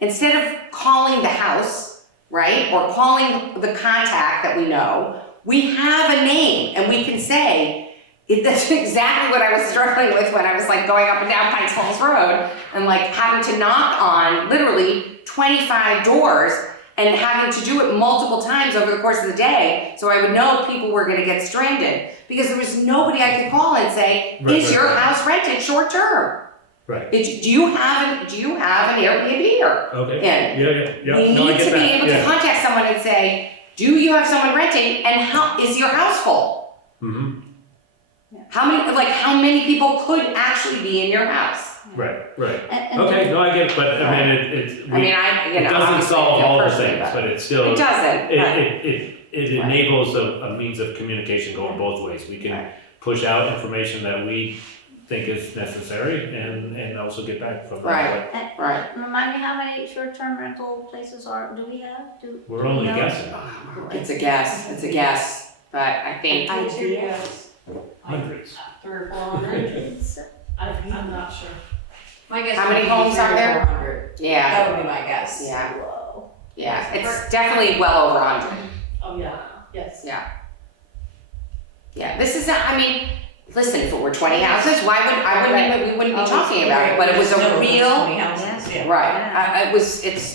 instead of calling the house, right, or calling the contact that we know, we have a name and we can say, that's exactly what I was struggling with when I was like going up and down Pikes Falls Road and like having to knock on literally 25 doors and having to do it multiple times over the course of the day so I would know if people were gonna get stranded. Because there was nobody I could call and say, is your house rented short term? Right, Do you have an Airbnb here? okay, And yeah, we no, I need get to be that, able to yeah. contact someone and say, do you have someone renting and how, is your house full? Mhm. How many people could actually be in your house? Right, right. And Okay, no, I get it, but I mean, it's, You it know, doesn't obviously I solve feel all the personally things, about but it still, It doesn't, but- it enables a means of communication going both ways. We can Right. push out information that we think is necessary and also get back from them. Right. right. Remind me how many short-term rental places do we have? But We're only No. guessing, It's a guess, but I think, I- What's your guess? hundreds. 300 or 400? I'm not sure. My guess How would many be homes are 300 or there? 400. yeah, That would be my guess. yeah, Whoa. yeah, it's definitely well over 100. Oh, yeah, yes. Yeah, this is, listen, if it were 20 houses, we wouldn't be talking about it, but it was a No, it's real, 20 houses, yeah. right,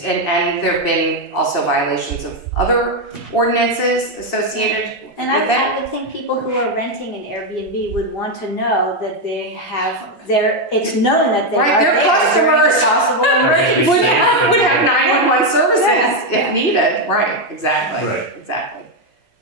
and there've been also violations of other ordinances associated with And it. I would think people who are renting an Airbnb would want to know that they have it's known that they Right, are their there during a customers possible Okay. emergency. Would have 911 services Yeah. if needed, right, exactly, Right. exactly.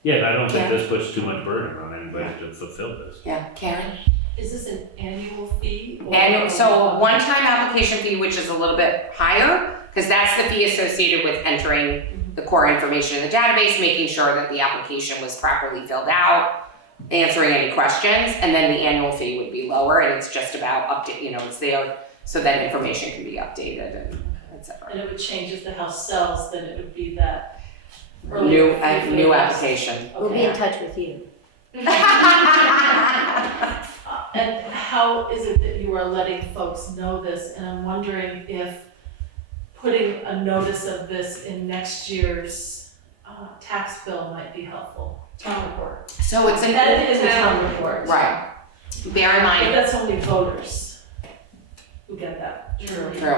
Yeah, and I don't think Yeah. this puts too much burden on anybody to fulfill this. Yeah, Karen? Is this an annual fee? or- And so a one-time application fee, which is a little bit higher, because that's the fee associated with entering the core information in the database, making sure that the application was properly filled out, answering any questions, and then the annual fee would be lower, and it's just about it's there so that information can be updated and et cetera. And it would change if the house sells, then it would be that New earlier fee for the new rest. application. We'll be in Okay. touch with you. And how is it that you are letting folks know this? And I'm wondering if putting a notice of this in next year's tax bill might be helpful. Town report. So it's an, That is a town report. right, bear in But mind, that's only voters who get that. True. true.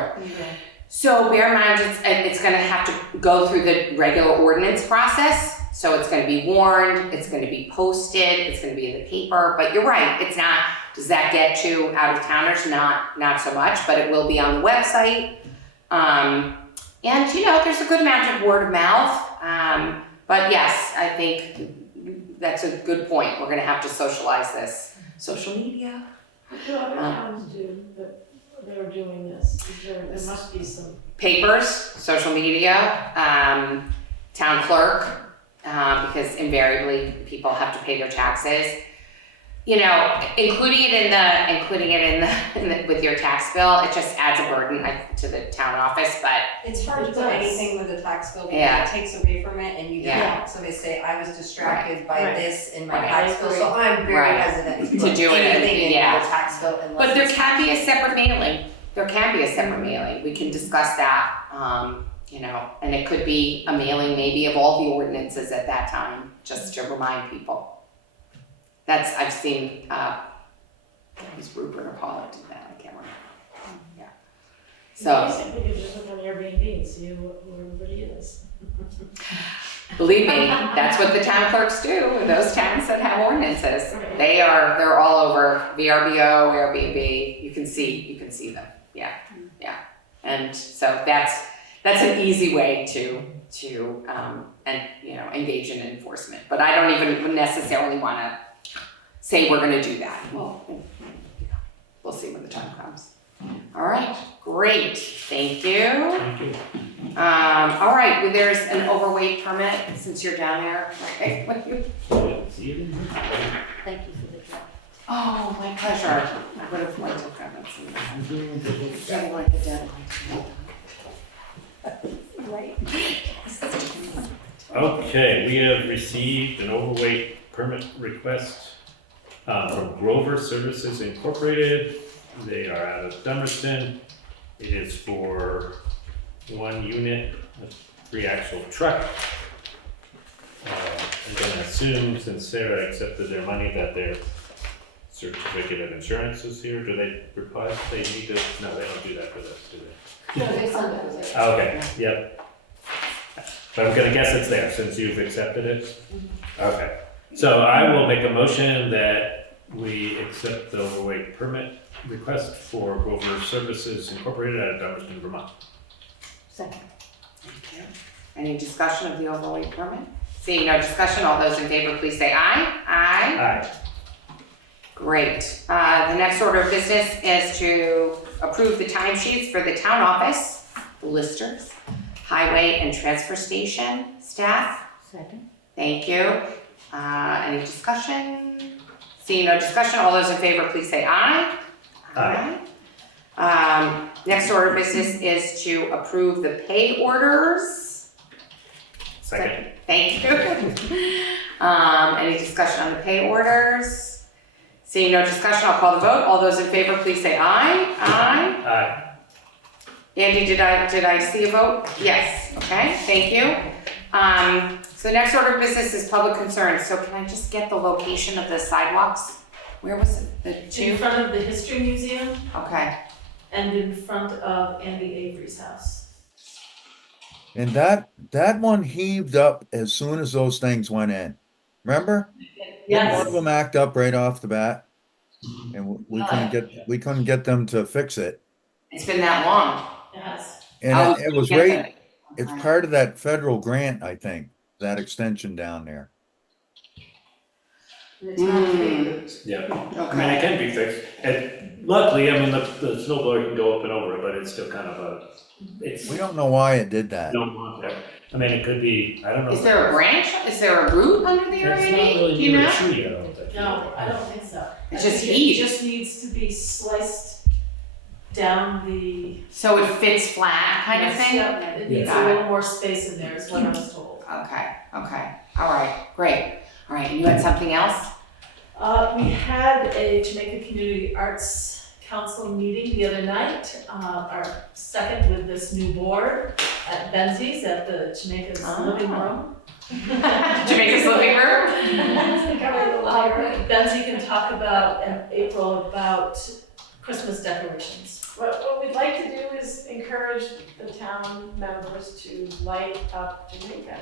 So bear in mind, it's gonna have to go through the regular ordinance process. So it's gonna be warned, it's gonna be posted, it's gonna be in the paper, but you're right, it's not, does that get to out of towners? Not so much, but it will be on the website. And there's a good amount of word of mouth. But yes, I think that's a good point. We're gonna have to socialize this. Social media. What do other towns do that they're doing this? There must be some. Papers, social media, town clerk, because invariably people have to pay their taxes. Including it in the with your tax bill, it just adds a burden to the town office, but It's hard to It put does. anything with a tax bill because Yeah. it takes away from it and you don't Yeah. want somebody to say, I was distracted by Right. this in my Right. tax bill. So I'm very Right. hesitant to To put do it, anything in yeah. the tax bill unless But there it's- can be a separate mailing. There can be a separate mailing. We can discuss that, and it could be a mailing maybe of all the ordinances at that time, just to remind people. I've seen, is Rupert or Paula do that, I can't remember. Yeah. So, Basically, you just look on Airbnb and see who everybody is. believe me, that's what the town clerks do in those towns that have ordinances. Right. They're all over VRBO, Airbnb, you can see them, yeah. And so that's an easy way to and engage in enforcement. But I don't even necessarily want to say we're going to do that. Well, we'll see when the time comes. All right, great, thank you. Thank you. All right, well, there's an overweight permit since you're down there. Okay, See you in here. Thank you for the job. oh, my pleasure. I would have liked to have gotten some. Getting like the deadline. Right. Okay, we have received an overweight permit request from Grover Services Incorporated. They are out of Dummerston. It is for 1 unit, a 3-axle truck. I'm gonna assume, since Sarah accepted their money, that their certificate of insurance is here. Do they request, they need to, no, they don't do that for this, do they? No, they send it. Okay, yep. But I'm gonna guess it's there since you've accepted it? Okay, so I will make a motion that we accept the overweight permit request for Grover Services Incorporated out of Dummerston, Vermont. Second. Thank you. Any discussion of the overweight permit? Seeing no discussion, all those in favor, please say aye. Aye. Aye. Great. The next order of business is to approve the timesheets for the town office, the listers, highway and transfer station staff. Second. Thank you. Any discussion? Seeing no discussion, all those in favor, please say aye. Aye. Next order of business is to approve the pay orders. Second. Thank you. Any discussion on the pay orders? Seeing no discussion, I'll call the vote. All those in favor, please say aye. Aye. Aye. Andy, did I see a vote? Yes, okay, thank you. So next order of business is public concerns. So can I just get the location of the sidewalks? Where was it? The In two? front of the History Museum Okay. and in front of Andy Avery's house. And that one heaved up as soon as those things went in. Remember? Yes. One of them acted up right off the bat, and we couldn't get them to fix it. It's been that long. Yes. And it was Get right. that. It's part of that federal grant, I think. That extension down there. It's not big. Yeah, I mean, Okay. it can be fixed, and luckily, I mean, the snow blower can go up and over it, but it's still kind of a, it's, We don't know why it did that. don't want there. I mean, it could be, I don't know. Is there a branch? Is there a root under the It's area? not really Do you near know? a tree, I don't think. No, I don't think so. It's I just think heat. It just needs to be sliced down the. So it fits flat kind of Yes, thing? yeah, it needs Got a it. little more space in there, is what I was told. Okay, all right, great. All right, and you had something else? We had a Jamaica Community Arts Council meeting the other night, our second with this new board at Benzie's at the Jamaica's Living Room. Jamaica's living room? Benzie can talk about in April about Christmas decorations. What we'd like to do is encourage the town members to light up Jamaica.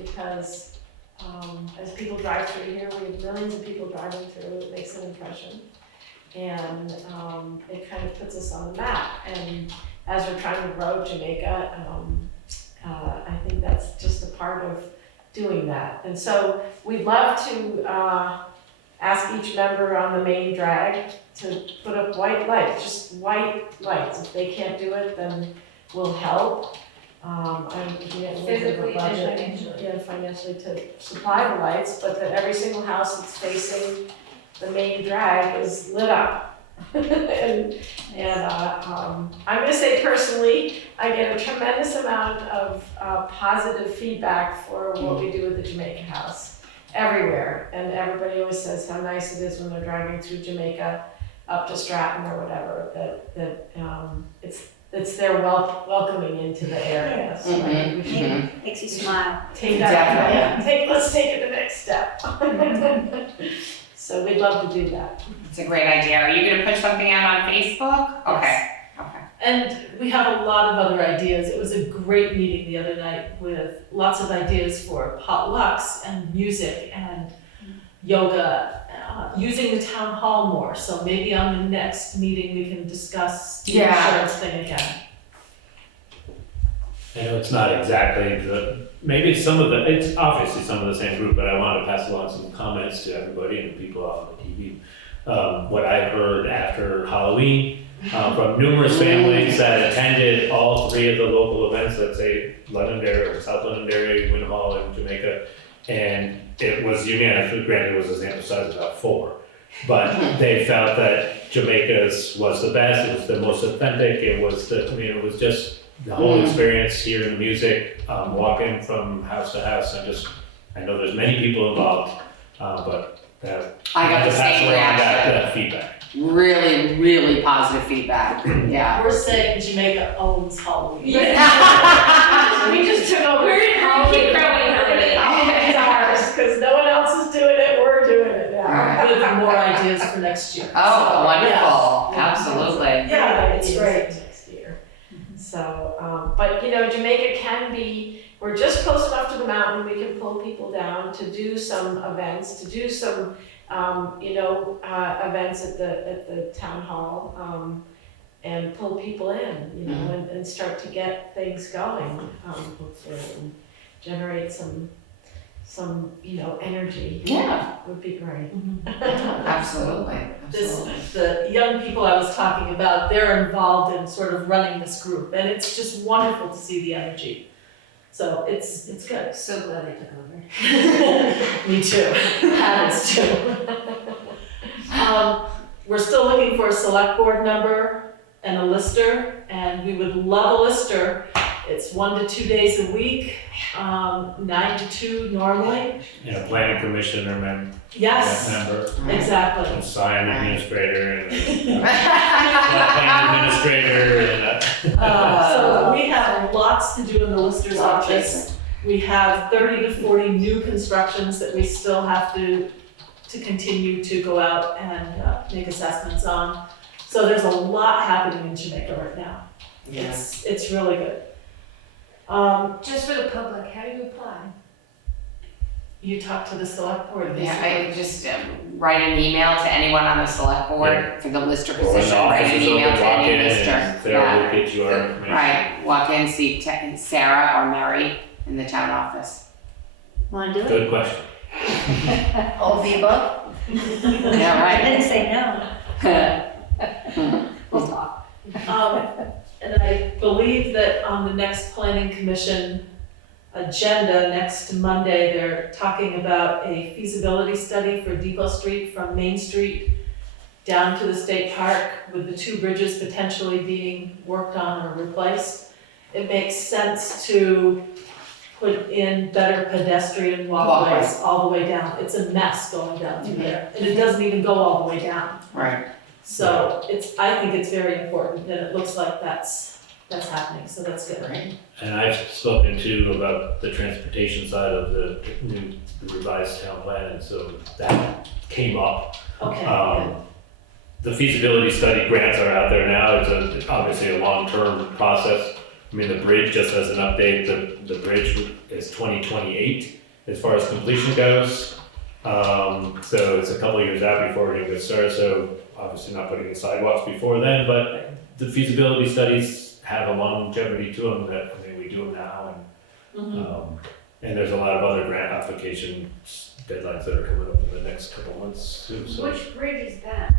Because as people drive through here, we have millions of people driving through, it makes an impression. And it kind of puts us on the map. And as we're trying to grow Jamaica, I think that's just a part of doing that. And so we'd love to ask each member on the main drag to put up white lights, just white lights. If they can't do it, then we'll help. I'm looking at a little bit of a Physically and budget. financially. Yeah, financially to supply the lights, but that every single house that's facing the main drag is lit up. And I'm gonna say personally, I get a tremendous amount of positive feedback for what we do with the Jamaica House everywhere. And everybody always says how nice it is when they're driving through Jamaica up to Stratton or whatever, that it's their welcoming into the area. So I think we should Makes you smile. take that, Definitely. let's take it the next step. So we'd love to do that. It's a great idea. Are you gonna put something out on Facebook? Okay, okay. And we have a lot of other ideas. It was a great meeting the other night with lots of ideas for potlucks and music and yoga, using the town hall more. So maybe on the next meeting, we can discuss the Yeah. insurance thing again. I know it's not exactly maybe it's obviously some of the same group, but I wanted to pass along some comments to everybody and people on the TV. What I heard after Halloween, from numerous families that attended all three of the local events, let's say Londonderry or South Londonderry, Win Hall and Jamaica, and it was unanimous, granted it was a sample size of about 4, but they felt that Jamaica's was the best, it was the most authentic, it was just the whole experience, hearing the music, walking from house to house, I know there's many people involved, but I got the to pass same along reaction. that feedback. Really, really positive feedback. Yeah. We're saying Jamaica owns Halloween. We just took over. We're gonna keep growing Halloween. Halloween. It's ours, because no one else is doing it, we're doing it now. With more ideas for next year. Oh, wonderful. Yes. Absolutely. Yeah, it's great next year. So, but Jamaica can be, we're just close enough to the mountain, we can pull people down to do some events, to do some, events at the town hall, and pull people in, and start to get things going, hopefully, and generate some, energy. Yeah. Would be great. Absolutely. The young people I was talking about, they're involved in sort of running this group, and it's just wonderful to see the energy. So it's good. So glad I took over. Me too. Habits too. We're still looking for a select board member and a lister, and we would love a lister. It's 1 to 2 days a week, 9 to 2 normally. Yeah, planning commissioner, Yes, member, exactly. and sign administrator, and planning administrator, and So we have lots to do in the lister's office. We have 30 to 40 new constructions that we still have to continue to go out and make assessments on. So there's a lot happening in Jamaica right now. It's really good. Just for the public, how do you apply? You talk to the select board, Yeah, basically. I just write an email to anyone on the select board for the lister or when position, the write office an is email open, to walk in any lister. and Sarah will get you our information. Right, walk in, see Sarah or Mary in the town office. Wanna do it? Good question. All of the above? Yeah, I right. didn't say no. We'll talk. And I believe that on the next planning commission agenda, next Monday, they're talking about a feasibility study for Depot Street from Main Street down to the state park, with the 2 bridges potentially being worked on or replaced. It makes sense to put in better pedestrian walkways all the way down. It's a mess going down through there, and it doesn't even go all the way down. Right. So I think it's very important, and it looks like that's happening, so that's good. Right. And I've spoken to about the transportation side of the revised town plan, and so that came up. Okay, good. The feasibility study grants are out there now. It's obviously a long-term process. I mean, the bridge, just as an update, the bridge is 2028 as far as completion goes. So it's a couple of years out before we're gonna get started, so obviously not putting in sidewalks before then, but the feasibility studies have a longevity to them that, I mean, we do them now, and there's a lot of other grant application deadlines that are coming up in the next couple months too, so. Which bridge is that?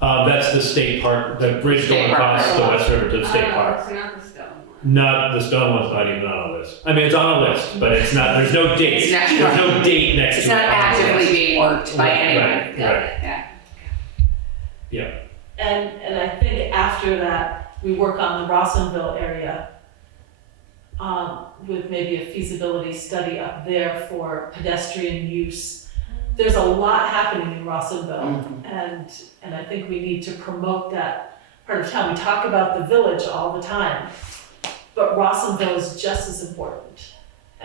That's the state park, the bridge State going park. across the West River to the state park. So not the stone one. Not, the stone one's not even on a list. I mean, it's on a list, but it's not, there's no date. It's not- There's no date next to it. It's not on the actively list. being worked by Right, anyone. right, right. Yeah. And I think after that, we work on the Rossonville area, with maybe a feasibility study up there for pedestrian use. There's a lot happening in Rossonville, and I think we need to promote that part of town. We talk about the village all the time, but Rossonville is just as important.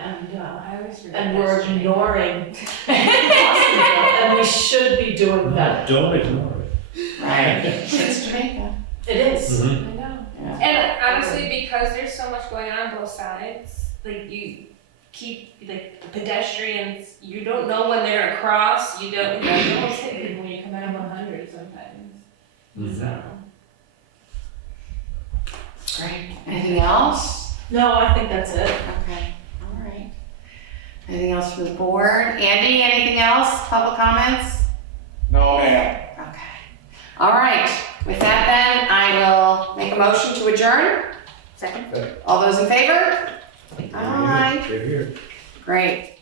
I always forget. and we're that's Jamaica. ignoring Bostonville, and we should be doing that. Don't ignore it. Right. It's Jamaica. It is. Mhm. I know. And honestly, because there's so much going on both sides, like you keep, like the pedestrians, you don't know when they're gonna cross, you don't, you almost hit people when you come out of 100 sometimes, so. Great. Anything else? No, I think that's it. Okay, all right. Anything else from the board? Andy, anything else? Public comments? No, ma'am. Okay. All right. With that then, I will make a motion to adjourn. Second? All those in favor? Aye. They're here. Great.